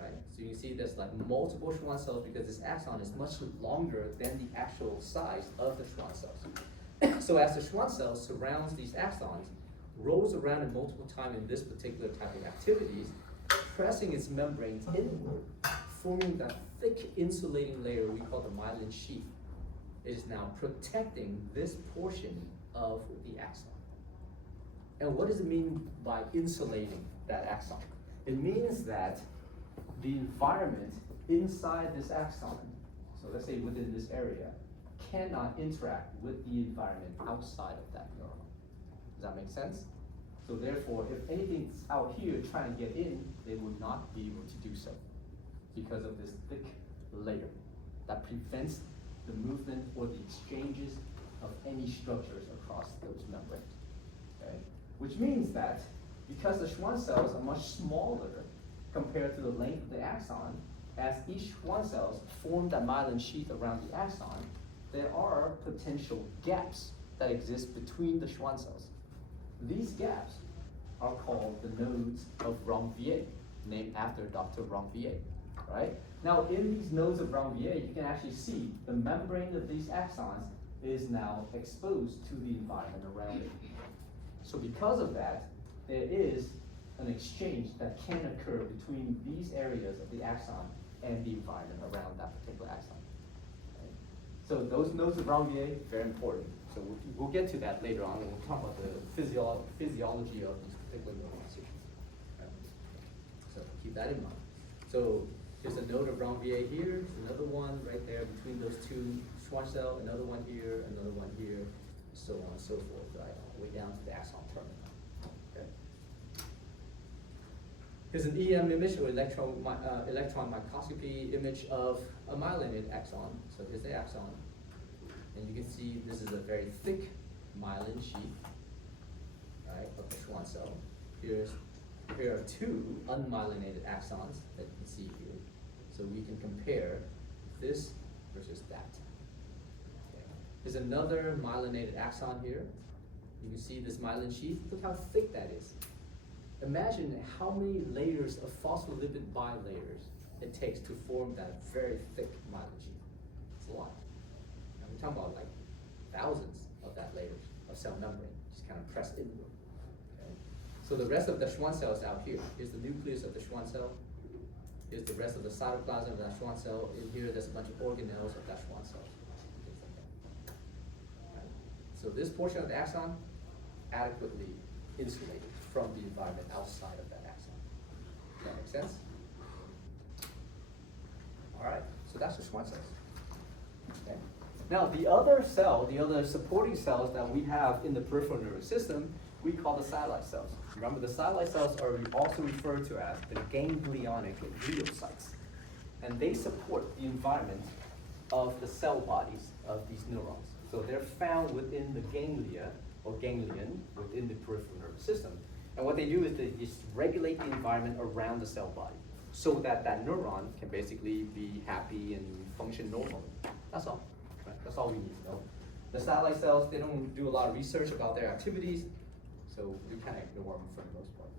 Right? So you can see there's like multiple Schwann cells because this axon is much longer than the actual size of the Schwann cells. So as the Schwann cell surrounds these axons, rolls around in multiple times in this particular type of activities, pressing its membranes inward, forming that thick insulating layer we call the myelin sheath. It is now protecting this portion of the axon. And what does it mean by insulating that axon? It means that the environment inside this axon, so let's say within this area, cannot interact with the environment outside of that neuron. Does that make sense? So therefore, if anything's out here trying to get in, they will not be able to do so because of this thick layer that prevents the movement or the exchanges of any structures across those membranes. Okay? Which means that because the Schwann cells are much smaller compared to the length of the axon, as each Schwann cells form that myelin sheath around the axon, there are potential gaps that exist between the Schwann cells. These gaps are called the nodes of Ranvier, named after Dr. Ranvier, right? Now in these nodes of Ranvier, you can actually see the membrane of these axons is now exposed to the environment around it. So because of that, there is an exchange that can occur between these areas of the axon and the environment around that particular axon. Okay? So those nodes of Ranvier, very important. So we'll get to that later on, and we'll talk about the physiology of these particular neurons. Okay? So keep that in mind. So there's a node of Ranvier here, there's another one right there between those two Schwann cell, another one here, so on and so forth, right, all the way down to the axon terminal. Okay. Here's an EM image or electron microscopy image of a myelinated axon. So here's the axon, and you can see this is a very thick myelin sheath, right, of the Schwann cell. Here are two unmyelinated axons that you can see here. So we can compare this versus that. Okay. There's another myelinated axon here. You can see this myelin sheath. Look how thick that is. Imagine how many layers of phospholipid bilayers it takes to form that very thick myelin sheath. It's a lot. And we're talking about like thousands of that layers of cell membrane just kind of press inward. Okay? So the rest of the Schwann cell is out here. Here's the nucleus of the Schwann cell. Here's the rest of the cytoplasm of that Schwann cell. In here, there's a bunch of organelles of that Schwann cell. Things like that. Right? So this portion of the axon adequately insulated from the environment outside of that axon. Does that make sense? All right, so that's the Schwann cells. Okay. Now the other cell, the other supporting cells that we have in the peripheral nervous system, we call the satellite cells. Remember, the satellite cells are also referred to as the ganglionic gliocytes. And they support the environment of the cell bodies of these neurons. So they're found within the ganglia, or ganglion, within the peripheral nervous system. And what they do is they just regulate the environment around the cell body so that that neuron can basically be happy and function normally. That's all. Right? That's all we need to know. The satellite cells, they don't do a lot of research about their activities, so we kind of ignore them for the most part.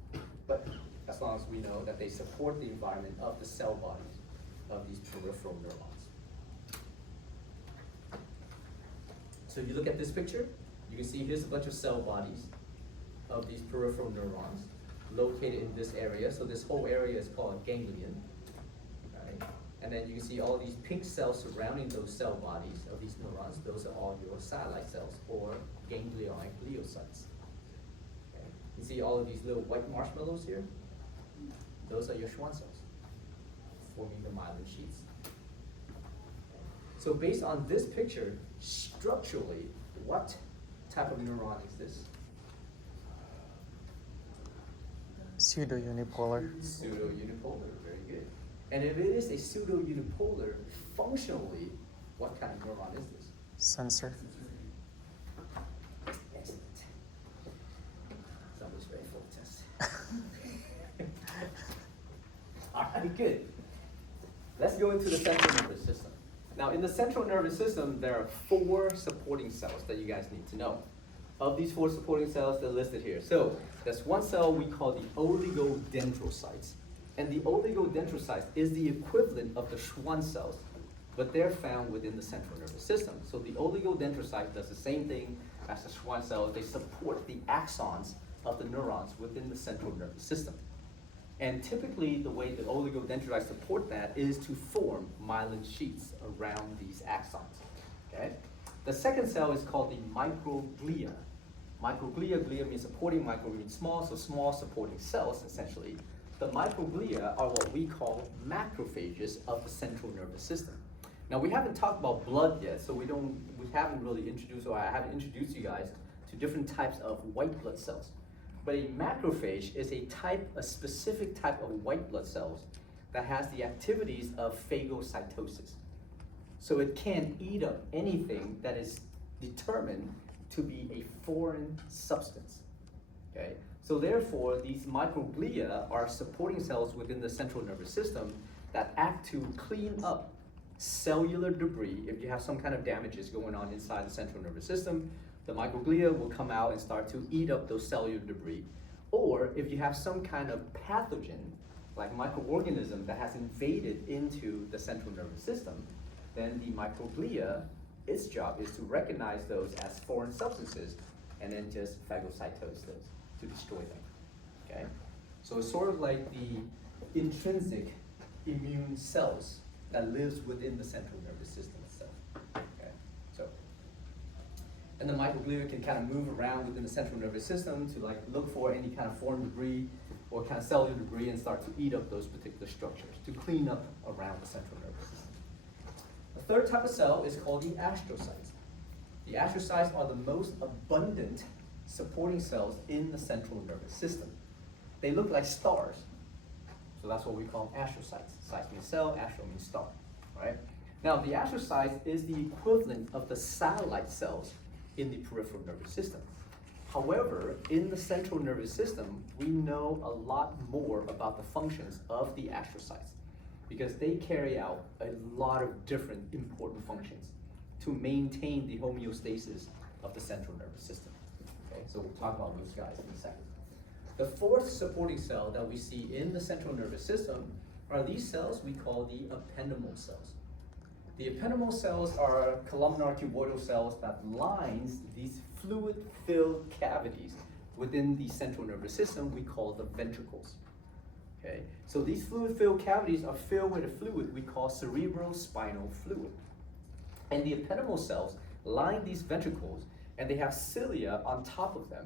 But as long as we know that they support the environment of the cell bodies of these peripheral neurons. So you look at this picture, you can see here's a bunch of cell bodies of these peripheral neurons located in this area. So this whole area is called a ganglion. Right? And then you can see all these pink cells surrounding those cell bodies of these neurons. Those are all your satellite cells, or ganglionic gliocytes. Okay? You see all of these little white marshmallows here? Those are your Schwann cells, forming the myelin sheaths. So based on this picture, structurally, what type of neuron is this? Pseudo-unipolar. Pseudo-unipolar, very good. And if it is a pseudo-unipolar, functionally, what kind of neuron is this? Sensor. Excellent. Somebody's ready for the test. All right, good. Let's go into the central nervous system. Now, in the central nervous system, there are 4 supporting cells that you guys need to know. Of these 4 supporting cells, they're listed here. So, there's one cell we call the oligodendrocytes. And the oligodendrocytes is the equivalent of the Schwann cells, but they're found within the central nervous system. So the oligodendrocyte does the same thing as the Schwann cells. They support the axons of the neurons within the central nervous system. And typically, the way the oligodendrocytes support that is to form myelin sheaths around these axons. Okay? The second cell is called the microglia. Microglia, glia means supporting, micro means small, so small supporting cells, essentially. The microglia are what we call macrophages of the central nervous system. Now, we haven't talked about blood yet, so we haven't really introduced, or I haven't introduced you guys to different types of white blood cells. But a macrophage is a specific type of white blood cells that has the activities of phagocytosis. So it can eat up anything that is determined to be a foreign substance. Okay? So therefore, these microglia are supporting cells within the central nervous system that act to clean up cellular debris. If you have some kind of damages going on inside the central nervous system, the microglia will come out and start to eat up those cellular debris. Or if you have some kind of pathogen, like microorganism that has invaded into the central nervous system, then the microglia, its job is to recognize those as foreign substances and then just phagocytose those to destroy them. Okay? So it's sort of like the intrinsic immune cells that lives within the central nervous system itself. Okay? So, and the microglia can kind of move around within the central nervous system to like look for any kind of foreign debris or kind of cellular debris and start to eat up those particular structures to clean up around the central nervous system. The third type of cell is called the astrocytes. The astrocytes are the most abundant supporting cells in the central nervous system. They look like stars, so that's what we call astrocytes. Cytes means cell, astro means star, right? Now, the astrocytes is the equivalent of the satellite cells in the peripheral nervous system. However, in the central nervous system, we know a lot more about the functions of the astrocytes because they carry out a lot of different important functions to maintain the homeostasis of the central nervous system. Okay, so we'll talk about those guys in a second. The fourth supporting cell that we see in the central nervous system are these cells we call the ependymal cells. The ependymal cells are columnar cuboidal cells that lines these fluid-filled cavities within the central nervous system we call the ventricles. Okay, so these fluid-filled cavities are filled with a fluid we call cerebrospinal fluid. And the ependymal cells line these ventricles, and they have cilia on top of them.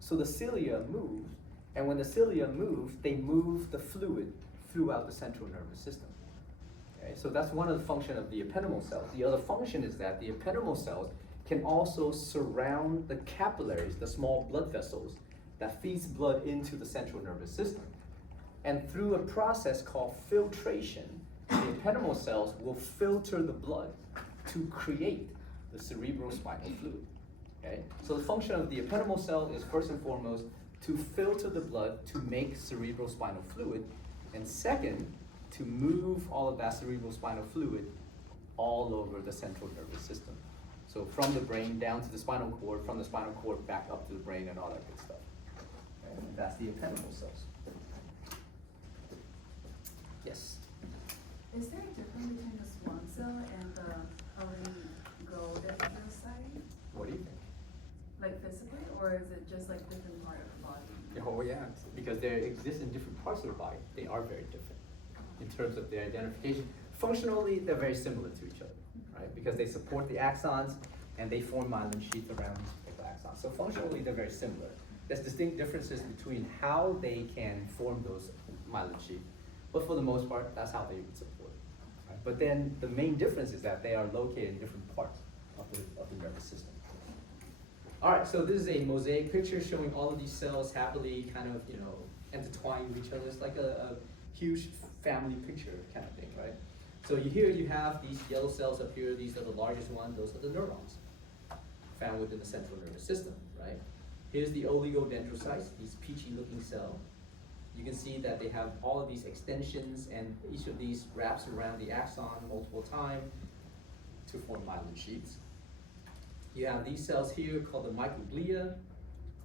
So the cilia moves, and when the cilia move, they move the fluid throughout the central nervous system. Okay, so that's one of the function of the ependymal cells. The other function is that the ependymal cells can also surround the capillaries, the small blood vessels that feeds blood into the central nervous system. And through a process called filtration, the ependymal cells will filter the blood to create the cerebrospinal fluid. Okay? So the function of the ependymal cell is first and foremost to filter the blood to make cerebrospinal fluid, and second, to move all of that cerebrospinal fluid all over the central nervous system. So from the brain down to the spinal cord, from the spinal cord back up to the brain and all that good stuff. Okay? And that's the ependymal cells. Yes? Is there a difference between the swan cell and the oligodendrocyte? What do you think? Like physically, or is it just like different part of the body? Oh yeah, because they exist in different parts of the body. They are very different in terms of their identification. Functionally, they're very similar to each other, right? Because they support the axons and they form myelin sheaths around these particular axons. So functionally, they're very similar. There's distinct differences between how they can form those myelin sheaths, but for the most part, that's how they would support it. Right? But then the main difference is that they are located in different parts of the nervous system. All right, so this is a mosaic picture showing all of these cells happily kind of, intertwined with each other. It's like a huge family picture kind of thing, right? So here you have these yellow cells up here. These are the largest ones. Those are the neurons found within the central nervous system, right? Here's the oligodendrocytes, these peachy looking cells. You can see that they have all of these extensions, and each of these wraps around the axon multiple times to form myelin sheaths. You have these cells here called the microglia,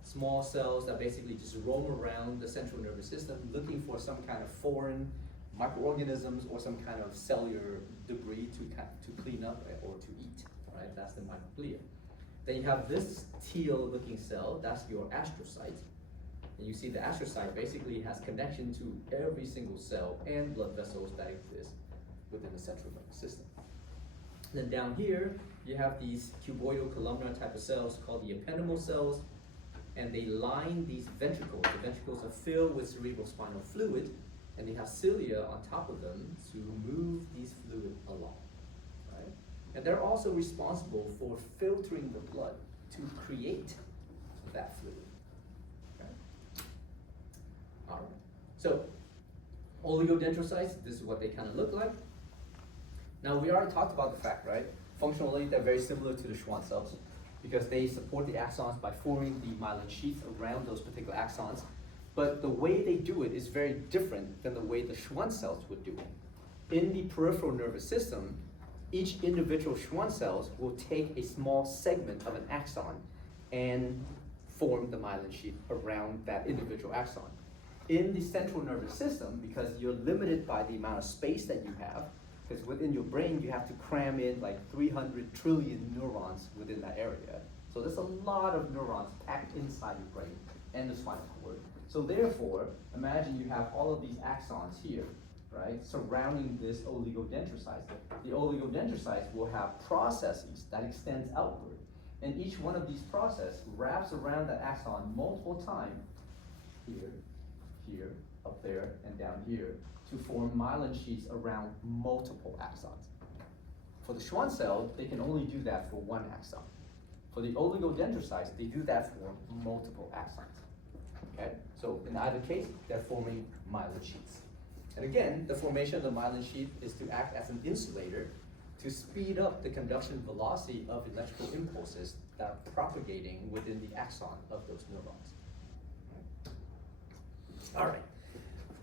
small cells that basically just roam around the central nervous system looking for some kind of foreign microorganisms or some kind of cellular debris to clean up or to eat, right? That's the microglia. Then you have this teal looking cell, that's your astrocyte. And you see the astrocyte basically has connection to every single cell and blood vessels that exist within the central nervous system. Then down here, you have these cuboidal columnar type of cells called the ependymal cells, and they line these ventricles. The ventricles are filled with cerebrospinal fluid, and they have cilia on top of them to move these fluid along, right? And they're also responsible for filtering the blood to create that fluid. Okay? All right. So, oligodendrocytes, this is what they kind of look like. Now, we already talked about the fact, right? Functionally, they're very similar to the Schwann cells because they support the axons by forming the myelin sheath around those particular axons. But the way they do it is very different than the way the Schwann cells would do it. In the peripheral nervous system, each individual Schwann cells will take a small segment of an axon and form the myelin sheath around that individual axon. In the central nervous system, because you're limited by the amount of space that you have, because within your brain, you have to cram in like 300 trillion neurons within that area. So there's a lot of neurons packed inside your brain and the spinal cord. So therefore, imagine you have all of these axons here, right, surrounding this oligodendrocyte. The oligodendrocytes will have processes that extends outward. And each one of these processes wraps around that axon multiple times, here, here, up there, and down here, to form myelin sheaths around multiple axons. For the Schwann cell, they can only do that for one axon. For the oligodendrocytes, they do that for multiple axons. Okay? So in either case, they're forming myelin sheaths. And again, the formation of the myelin sheath is to act as an insulator to speed up the conduction velocity of electrical impulses that are propagating within the axon of those neurons. All right.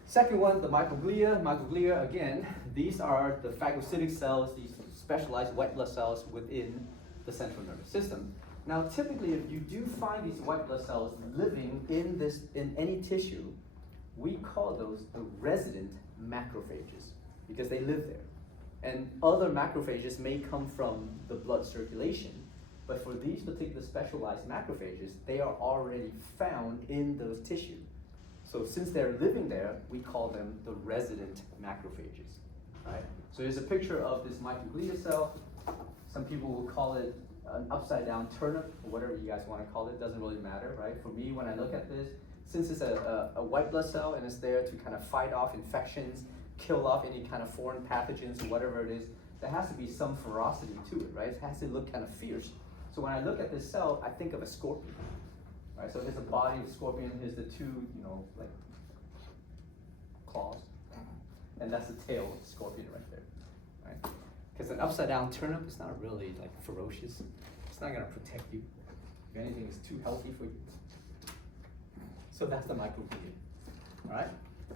Second one, the microglia. Microglia, again, these are the phagocytic cells, these specialized white blood cells within the central nervous system. Now, typically, if you do find these white blood cells living in any tissue, we call those the resident macrophages because they live there. And other macrophages may come from the blood circulation, But for these particular specialized macrophages, they are already found in those tissues. So since they're living there, we call them the resident macrophages, right? So here's a picture of this microglia cell. Some people will call it an upside down turnip, or whatever you guys want to call it, doesn't really matter, right? For me, when I look at this, since it's a white blood cell and it's there to kind of fight off infections, kill off any kind of foreign pathogens or whatever it is, there has to be some ferocity to it, right? It has to look kind of fierce. So when I look at this cell, I think of a scorpion, right? So here's a body of a scorpion, here's the two, like claws, and that's the tail of the scorpion right there, right? Because an upside down turnip is not really like ferocious. It's not gonna protect you. If anything, it's too healthy for you. So that's the microglia, all right?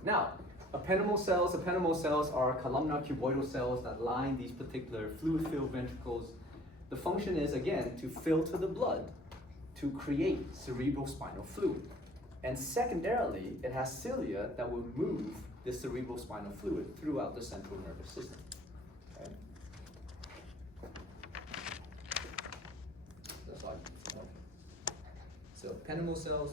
Now, ependymal cells are columnar cuboidal cells that line these particular fluid-filled ventricles. The function is, again, to filter the blood to create cerebrospinal fluid. And secondarily, it has cilia that will move the cerebrospinal fluid throughout the central nervous system. Okay? That's like, so ependymal cells,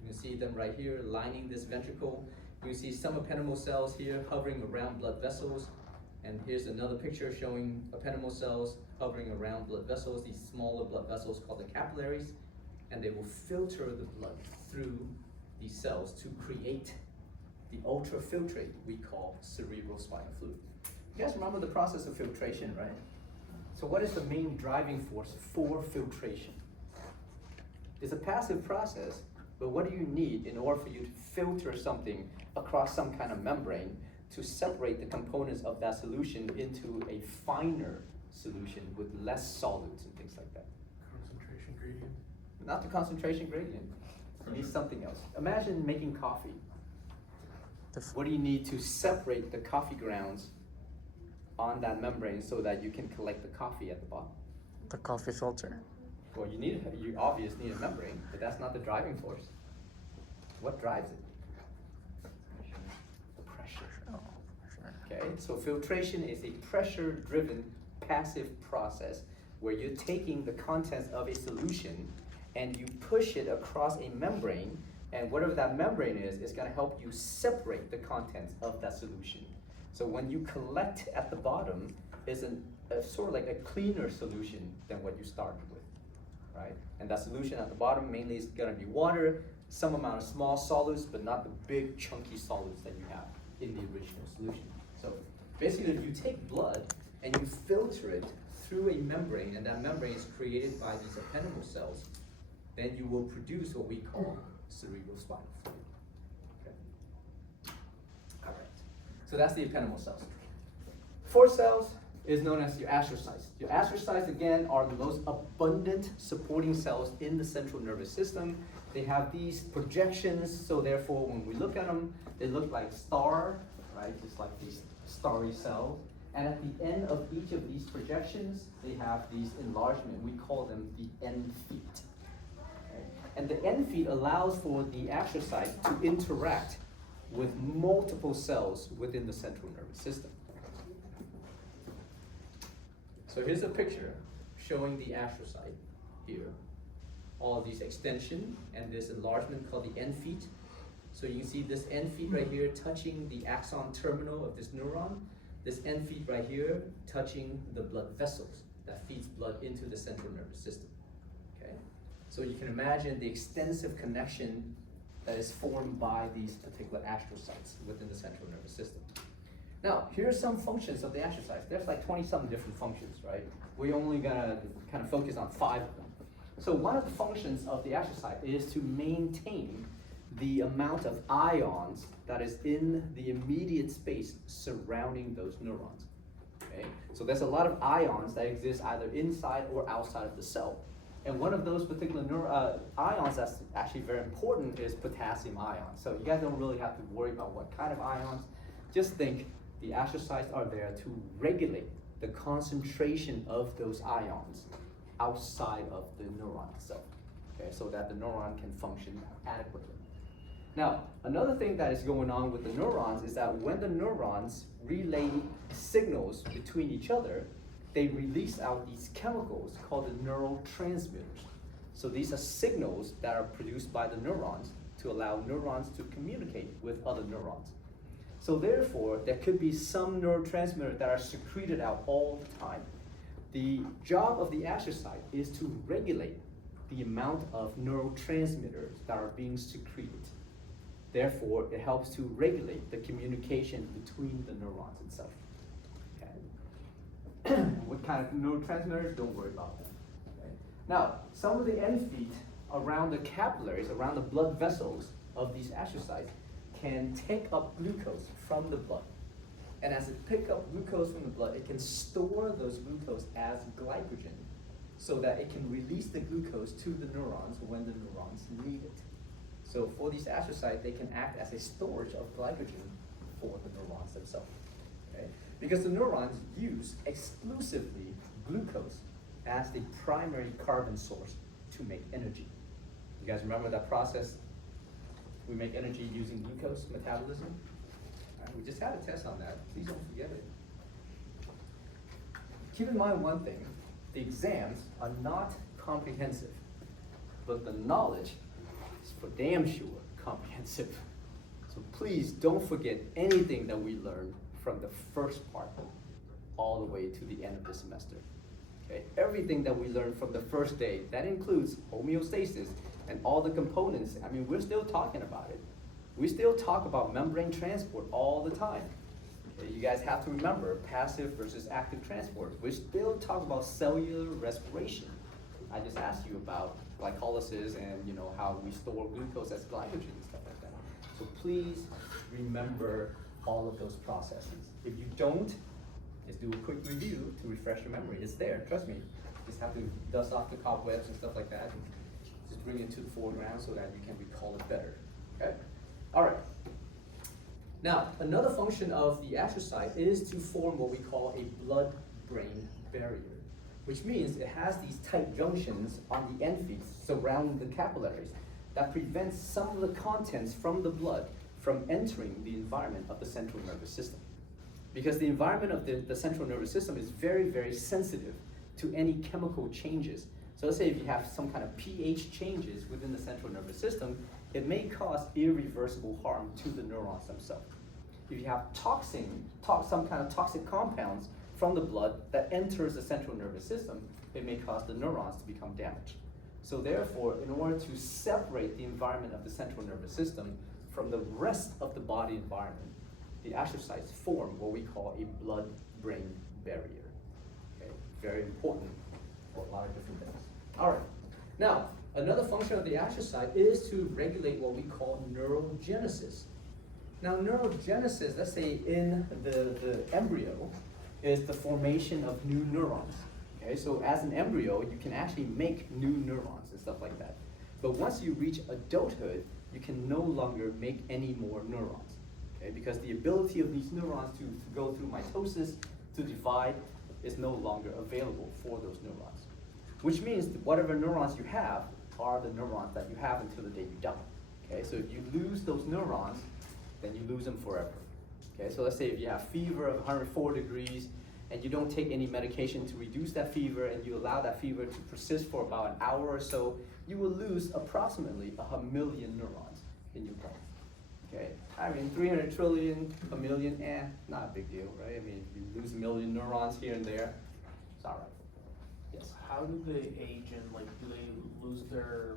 you can see them right here lining this ventricle. You see some ependymal cells here hovering around blood vessels. And here's another picture showing ependymal cells hovering around blood vessels, these smaller blood vessels called the capillaries. And they will filter the blood through these cells to create the ultrafiltrate we call cerebrospinal fluid. You guys remember the process of filtration, right? So what is the main driving force for filtration? It's a passive process, but what do you need in order for you to filter something across some kind of membrane to separate the components of that solution into a finer solution with less solids and things like that? Concentration gradient? Not the concentration gradient. You need something else. Imagine making coffee. What do you need to separate the coffee grounds on that membrane so that you can collect the coffee at the bottom? The coffee filter. Well, you obviously need a membrane, but that's not the driving force. What drives it? The pressure. Oh, sure. Okay, so filtration is a pressure-driven passive process where you're taking the contents of a solution and you push it across a membrane, and whatever that membrane is gonna help you separate the contents of that solution. So when you collect at the bottom is a sort of like a cleaner solution than what you started with, right? And that solution at the bottom mainly is gonna be water, some amount of small solids, but not the big chunky solids that you have in the original solution. So basically, if you take blood and you filter it through a membrane, and that membrane is created by these ependymal cells, then you will produce what we call cerebrospinal fluid. Okay. All right. So that's the ependymal cells. Fourth cells is known as your astrocytes. Your astrocytes, again, are the most abundant supporting cells in the central nervous system. They have these projections, so therefore, when we look at them, they look like star, right? Just like these starry cells. And at the end of each of these projections, they have these enlargement. We call them the end feet. Okay? And the end feet allows for the astrocyte to interact with multiple cells within the central nervous system. So here's a picture showing the astrocyte here. All of these extension and this enlargement called the end feet. So you can see this end feet right here touching the axon terminal of this neuron. This end feet right here touching the blood vessels that feeds blood into the central nervous system. Okay? So you can imagine the extensive connection that is formed by these particular astrocytes within the central nervous system. Now, here are some functions of the astrocytes. There's like 20-something different functions, right? We're only gonna kind of focus on 5 of them. So one of the functions of the astrocyte is to maintain the amount of ions that is in the immediate space surrounding those neurons. Okay? So there's a lot of ions that exist either inside or outside of the cell. And one of those particular ions that's actually very important is potassium ion. So you guys don't really have to worry about what kind of ions. Just think the astrocytes are there to regulate the concentration of those ions outside of the neuron itself, okay, so that the neuron can function adequately. Now, another thing that is going on with the neurons is that when the neurons relay signals between each other, they release out these chemicals called the neurotransmitters. So these are signals that are produced by the neurons to allow neurons to communicate with other neurons. So therefore, there could be some neurotransmitters that are secreted out all the time. The job of the astrocyte is to regulate the amount of neurotransmitters that are being secreted. Therefore, it helps to regulate the communication between the neurons itself. Okay. What kind of neurotransmitters? Don't worry about them. Okay. Now, some of the end feet around the capillaries, around the blood vessels of these astrocytes, can take up glucose from the blood. And as it picks up glucose from the blood, it can store those glucose as glycogen so that it can release the glucose to the neurons when the neurons need it. So for these astrocytes, they can act as a storage of glycogen for the neurons themselves. Okay? Because the neurons use exclusively glucose as the primary carbon source to make energy. You guys remember that process? We make energy using glucose metabolism. We just had a test on that. Please don't forget it. Keep in mind one thing. The exams are not comprehensive, but the knowledge is for damn sure comprehensive. So please don't forget anything that we learned from the first part all the way to the end of the semester. Okay? Everything that we learned from the first day, that includes homeostasis and all the components. I mean, we're still talking about it. We still talk about membrane transport all the time. Okay, you guys have to remember passive versus active transport. We still talk about cellular respiration. I just asked you about glycolysis and how we store glucose as glycogen and stuff like that. So please remember all of those processes. If you don't, just do a quick review to refresh your memory. It's there, trust me. Just have to dust off the cobwebs and stuff like that and just bring it to the foreground so that you can recall it better. Okay? All right. Now, another function of the astrocyte is to form what we call a blood-brain barrier, which means it has these tight junctions on the end feet surrounding the capillaries that prevents some of the contents from the blood from entering the environment of the central nervous system. Because the environment of the central nervous system is very, very sensitive to any chemical changes. So let's say if you have some kind of pH changes within the central nervous system, it may cause irreversible harm to the neurons themselves. If you have some kind of toxic compounds from the blood that enters the central nervous system, it may cause the neurons to become damaged. So therefore, in order to separate the environment of the central nervous system from the rest of the body environment, the astrocytes form what we call a blood-brain barrier. Okay? Very important for a lot of different things. All right. Now, another function of the astrocyte is to regulate what we call neurogenesis. Now, neurogenesis, let's say in the embryo, is the formation of new neurons. Okay, so as an embryo, you can actually make new neurons and stuff like that. But once you reach adulthood, you can no longer make any more neurons. Okay, because the ability of these neurons to go through mitosis, to divide, is no longer available for those neurons. Which means that whatever neurons you have are the neurons that you have until the day you die. Okay, so if you lose those neurons, then you lose them forever. Okay, so let's say if you have fever of 104 degrees and you don't take any medication to reduce that fever and you allow that fever to persist for about an hour or so, you will lose approximately 1 million neurons in your brain. Okay, I mean 300 trillion, a million, not a big deal, right? I mean, if you lose 1 million neurons here and there, it's all right. Yes. How do they age and do they lose their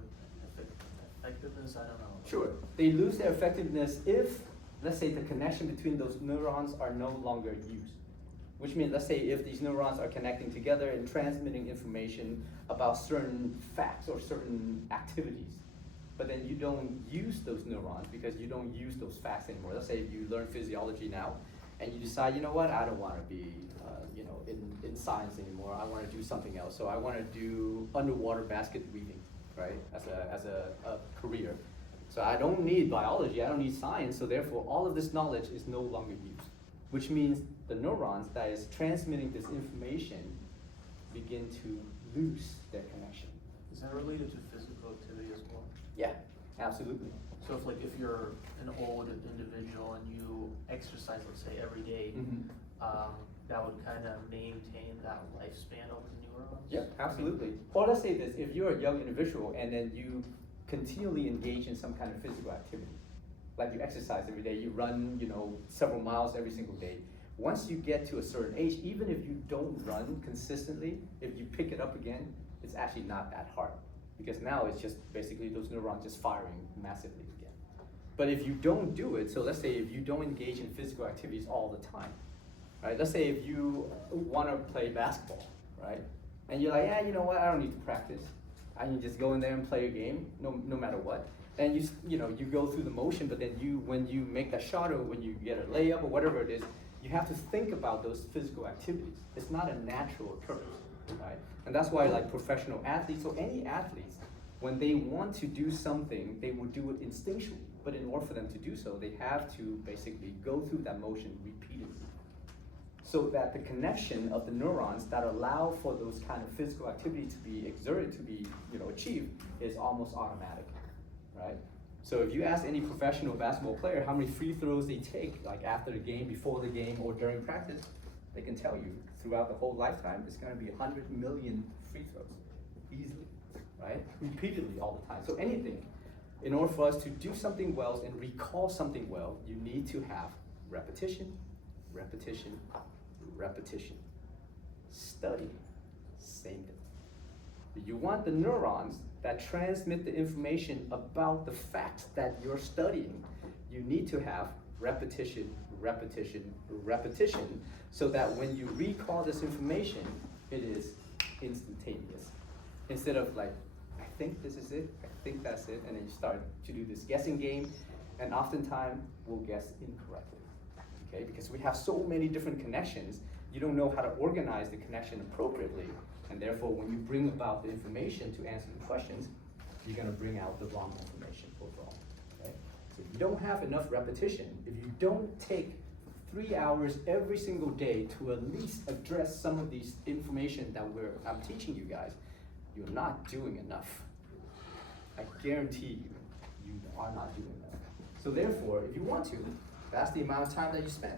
effectiveness? I don't know. Sure, they lose their effectiveness if, let's say, the connection between those neurons are no longer used. Which means, let's say, if these neurons are connecting together and transmitting information about certain facts or certain activities, but then you don't use those neurons because you don't use those facts anymore. Let's say you learn physiology now, and you decide, you know what, I don't want to be, in science anymore. I want to do something else. So I want to do underwater basket weaving, right, as a career. So I don't need biology, I don't need science, so therefore all of this knowledge is no longer used. Which means the neurons that is transmitting this information begin to lose their connection. Is that related to physical activity as well? Yeah, absolutely. So if you're an old individual and you exercise, let's say, every day, that would kind of maintain that lifespan of the neurons? Yeah, absolutely. Or let's say this, if you're a young individual and then you continually engage in some kind of physical activity, like you exercise every day, you run, several miles every single day. Once you get to a certain age, even if you don't run consistently, if you pick it up again, it's actually not that hard. Because now it's just basically those neurons just firing massively again. But if you don't do it, so let's say if you don't engage in physical activities all the time, right? Let's say if you want to play basketball, right? And you're like, yeah, you know what? I don't need to practice. I can just go in there and play a game, no matter what. And you go through the motion, but then when you make that shot or when you get a layup or whatever it is, you have to think about those physical activities. It's not a natural occurrence, right? And that's why like professional athletes or any athletes, when they want to do something, they will do it instinctually. But in order for them to do so, they have to basically go through that motion repeatedly, so that the connection of the neurons that allow for those kind of physical activity to be exerted, to be achieved, is almost automatic, right? So if you ask any professional basketball player how many free throws they take, like after the game, before the game, or during practice, they can tell you throughout the whole lifetime, it's gonna be 100 million free throws, easily, right? Repeatedly all the time. So anything, in order for us to do something well and recall something well, you need to have repetition, repetition, repetition. Study, same thing. You want the neurons that transmit the information about the facts that you're studying. You need to have repetition, repetition, repetition, so that when you recall this information, it is instantaneous. Instead of like, I think this is it, I think that's it, and then you start to do this guessing game, and oftentimes we'll guess incorrectly, okay? Because we have so many different connections, you don't know how to organize the connection appropriately, and therefore when you bring about the information to answer the questions, you're gonna bring out the wrong information overall, okay? So if you don't have enough repetition, if you don't take 3 hours every single day to at least address some of these information that I'm teaching you guys, you're not doing enough. I guarantee you, you are not doing enough. So therefore, if you want to, that's the amount of time that you spend,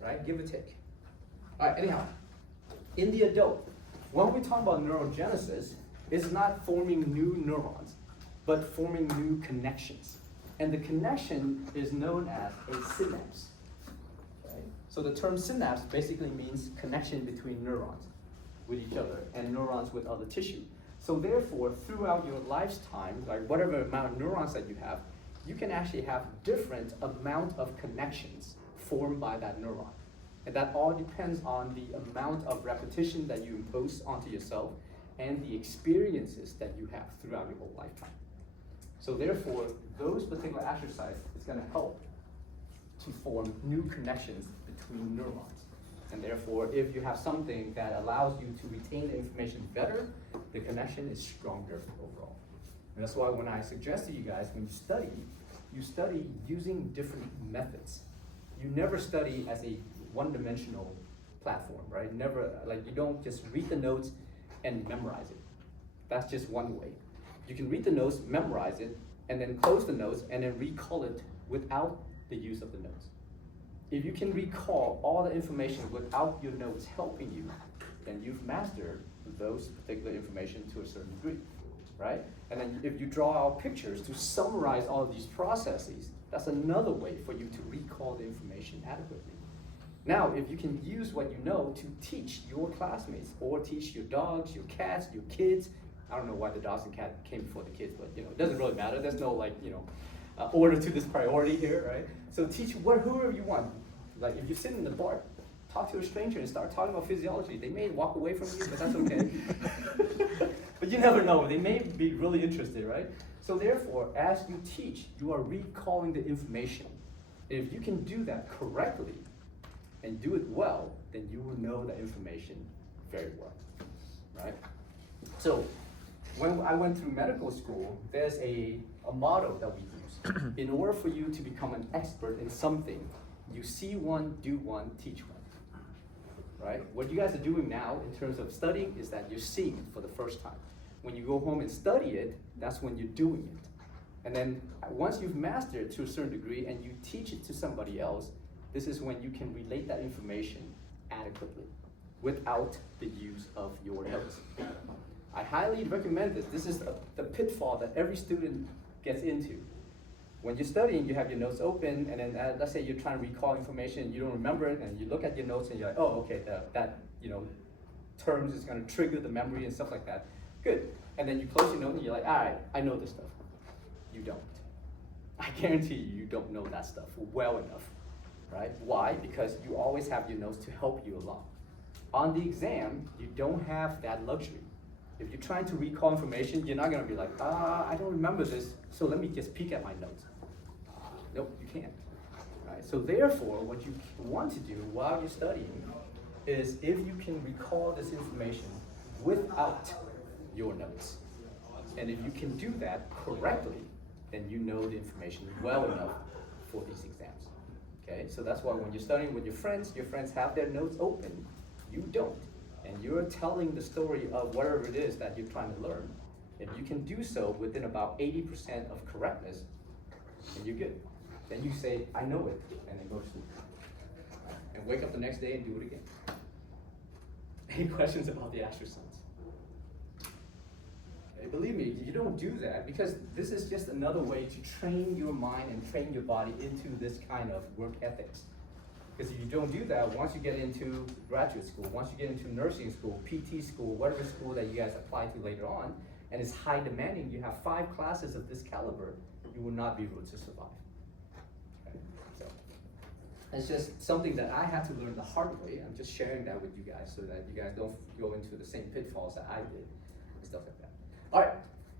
right? Give or take. All right, anyhow, in the adult, when we talk about neurogenesis, it's not forming new neurons, but forming new connections. And the connection is known as a synapse, right? So the term synapse basically means connection between neurons with each other and neurons with other tissue. So therefore, throughout your lifetime, like whatever amount of neurons that you have, you can actually have different amount of connections formed by that neuron. And that all depends on the amount of repetition that you impose onto yourself and the experiences that you have throughout your whole lifetime. So therefore, those particular exercises is gonna help to form new connections between neurons. And therefore, if you have something that allows you to retain the information better, the connection is stronger overall. And that's why when I suggest to you guys, when you study using different methods. You never study as a one-dimensional platform, right? Never, like you don't just read the notes and memorize it. That's just one way. You can read the notes, memorize it, and then close the notes and then recall it without the use of the notes. If you can recall all the information without your notes helping you, then you've mastered those particular information to a certain degree, right? And then if you draw out pictures to summarize all of these processes, that's another way for you to recall the information adequately. Now, if you can use what you know to teach your classmates or teach your dogs, your cats, your kids, I don't know why the dogs and cat came before the kids, but it doesn't really matter. There's no order to this priority here, right? So teach whoever you want. Like if you sit in the bar, talk to a stranger and start talking about physiology. They may walk away from you, but that's okay. But you never know. They may be really interested, right? So therefore, as you teach, you are recalling the information. If you can do that correctly and do it well, then you will know the information very well, right? So when I went through medical school, there's a motto that we use. In order for you to become an expert in something, you see one, do one, teach one, right? What you guys are doing now in terms of studying is that you're seeing it for the first time. When you go home and study it, that's when you're doing it. And then once you've mastered it to a certain degree and you teach it to somebody else, this is when you can relate that information adequately without the use of your notes. I highly recommend this. This is the pitfall that every student gets into. When you're studying, you have your notes open, and then let's say you're trying to recall information, you don't remember it, and you look at your notes and you're like, oh, okay, that terms is going to trigger the memory and stuff like that. Good. And then you close your note and you're like, all right, I know this stuff. You don't. I guarantee you don't know that stuff well enough, right? Why? Because you always have your notes to help you along. On the exam, you don't have that luxury. If you're trying to recall information, you're not going to be like, I don't remember this, so let me just peek at my notes. Nope, you can't. Right? So therefore, what you want to do while you're studying is if you can recall this information without your notes. And if you can do that correctly, then you know the information well enough for these exams. Okay, so that's why when you're studying with your friends have their notes open, you don't. And you're telling the story of whatever it is that you're trying to learn. If you can do so within about 80% of correctness, then you're good. Then you say, I know it, and then go to sleep. And wake up the next day and do it again. Any questions about the exercise? Okay, believe me, you don't do that because this is just another way to train your mind and train your body into this kind of work ethics. Because if you don't do that, once you get into graduate school, once you get into nursing school, PT school, whatever school that you guys apply to later on, and it's high demanding, you have 5 classes of this caliber, you will not be able to survive. Okay? So, it's just something that I had to learn the hard way. I'm just sharing that with you guys so that you guys don't go into the same pitfalls that I did and stuff like that. All right.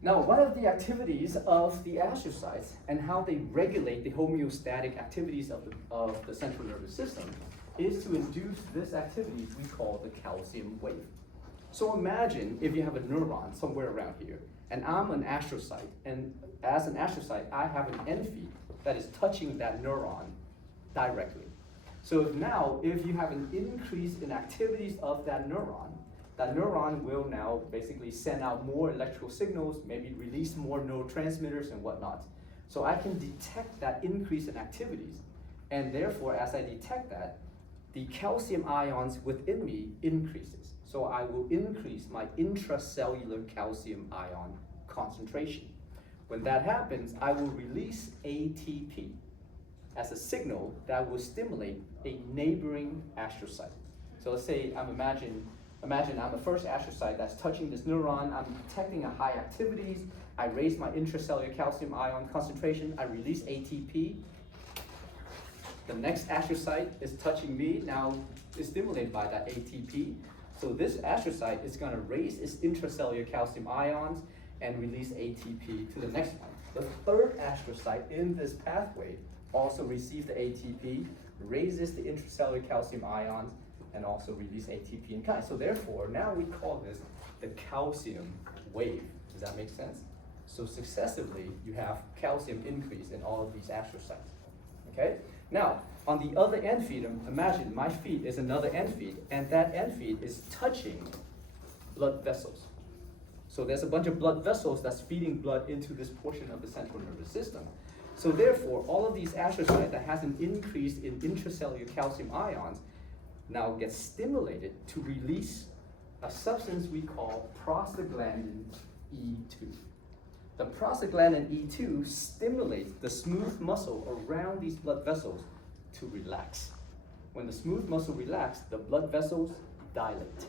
Now, one of the activities of the astrocytes and how they regulate the homeostatic activities of the central nervous system is to induce this activity we call the calcium wave. So imagine if you have a neuron somewhere around here, and I'm an astrocyte, and as an astrocyte, I have an end feed that is touching that neuron directly. So if you have an increase in activities of that neuron will now basically send out more electrical signals, maybe release more neurotransmitters and whatnot. So I can detect that increase in activities, and therefore as I detect that, the calcium ions within me increases. So I will increase my intracellular calcium ion concentration. When that happens, I will release ATP as a signal that will stimulate a neighboring astrocyte. So let's say imagine I'm the first astrocyte that's touching this neuron, I'm detecting a high activities, I raise my intracellular calcium ion concentration, I release ATP. The next astrocyte is touching me, now is stimulated by that ATP. So this astrocyte is gonna raise its intracellular calcium ions and release ATP to the next one. The third astrocyte in this pathway also receives the ATP, raises the intracellular calcium ions, and also release ATP in kind. So therefore, now we call this the calcium wave. Does that make sense? So successively, you have calcium increase in all of these astrocytes. Okay? Now, on the other end feed, imagine my feed is another end feed, and that end feed is touching blood vessels. So there's a bunch of blood vessels that's feeding blood into this portion of the central nervous system. So therefore, all of these astrocytes that has an increase in intracellular calcium ions now gets stimulated to release a substance we call prostaglandin E2. The prostaglandin E2 stimulates the smooth muscle around these blood vessels to relax. When the smooth muscle relaxes, the blood vessels dilate.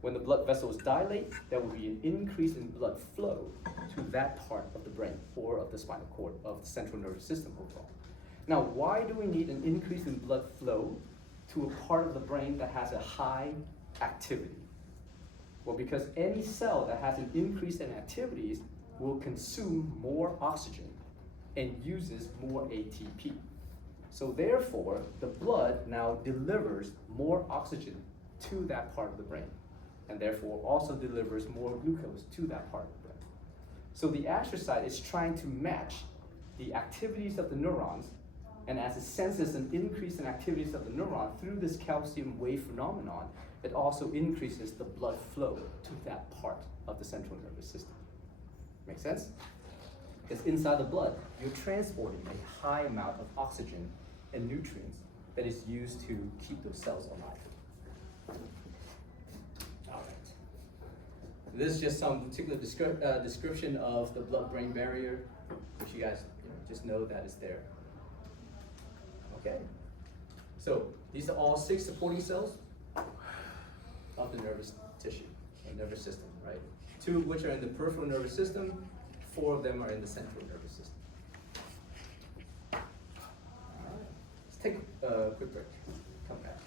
When the blood vessels dilate, there will be an increase in blood flow to that part of the brain or of the spinal cord of the central nervous system overall. Now, why do we need an increase in blood flow to a part of the brain that has a high activity? Well, because any cell that has an increase in activities will consume more oxygen and uses more ATP. So therefore, the blood now delivers more oxygen to that part of the brain, and therefore also delivers more glucose to that part of the brain. So the astrocyte is trying to match the activities of the neurons, and as it senses an increase in activities of the neuron through this calcium wave phenomenon, it also increases the blood flow to that part of the central nervous system. Make sense? Because inside the blood, you're transporting a high amount of oxygen and nutrients that is used to keep those cells alive. Alright. This is just some particular description of the blood-brain barrier, which you guys just know that is there. Okay. So these are all 6 supporting cells of the nervous tissue, or nervous system, right? 2 of which are in the peripheral nervous system, 4 of them are in the central nervous system. All right. Let's take a quick break. Come back.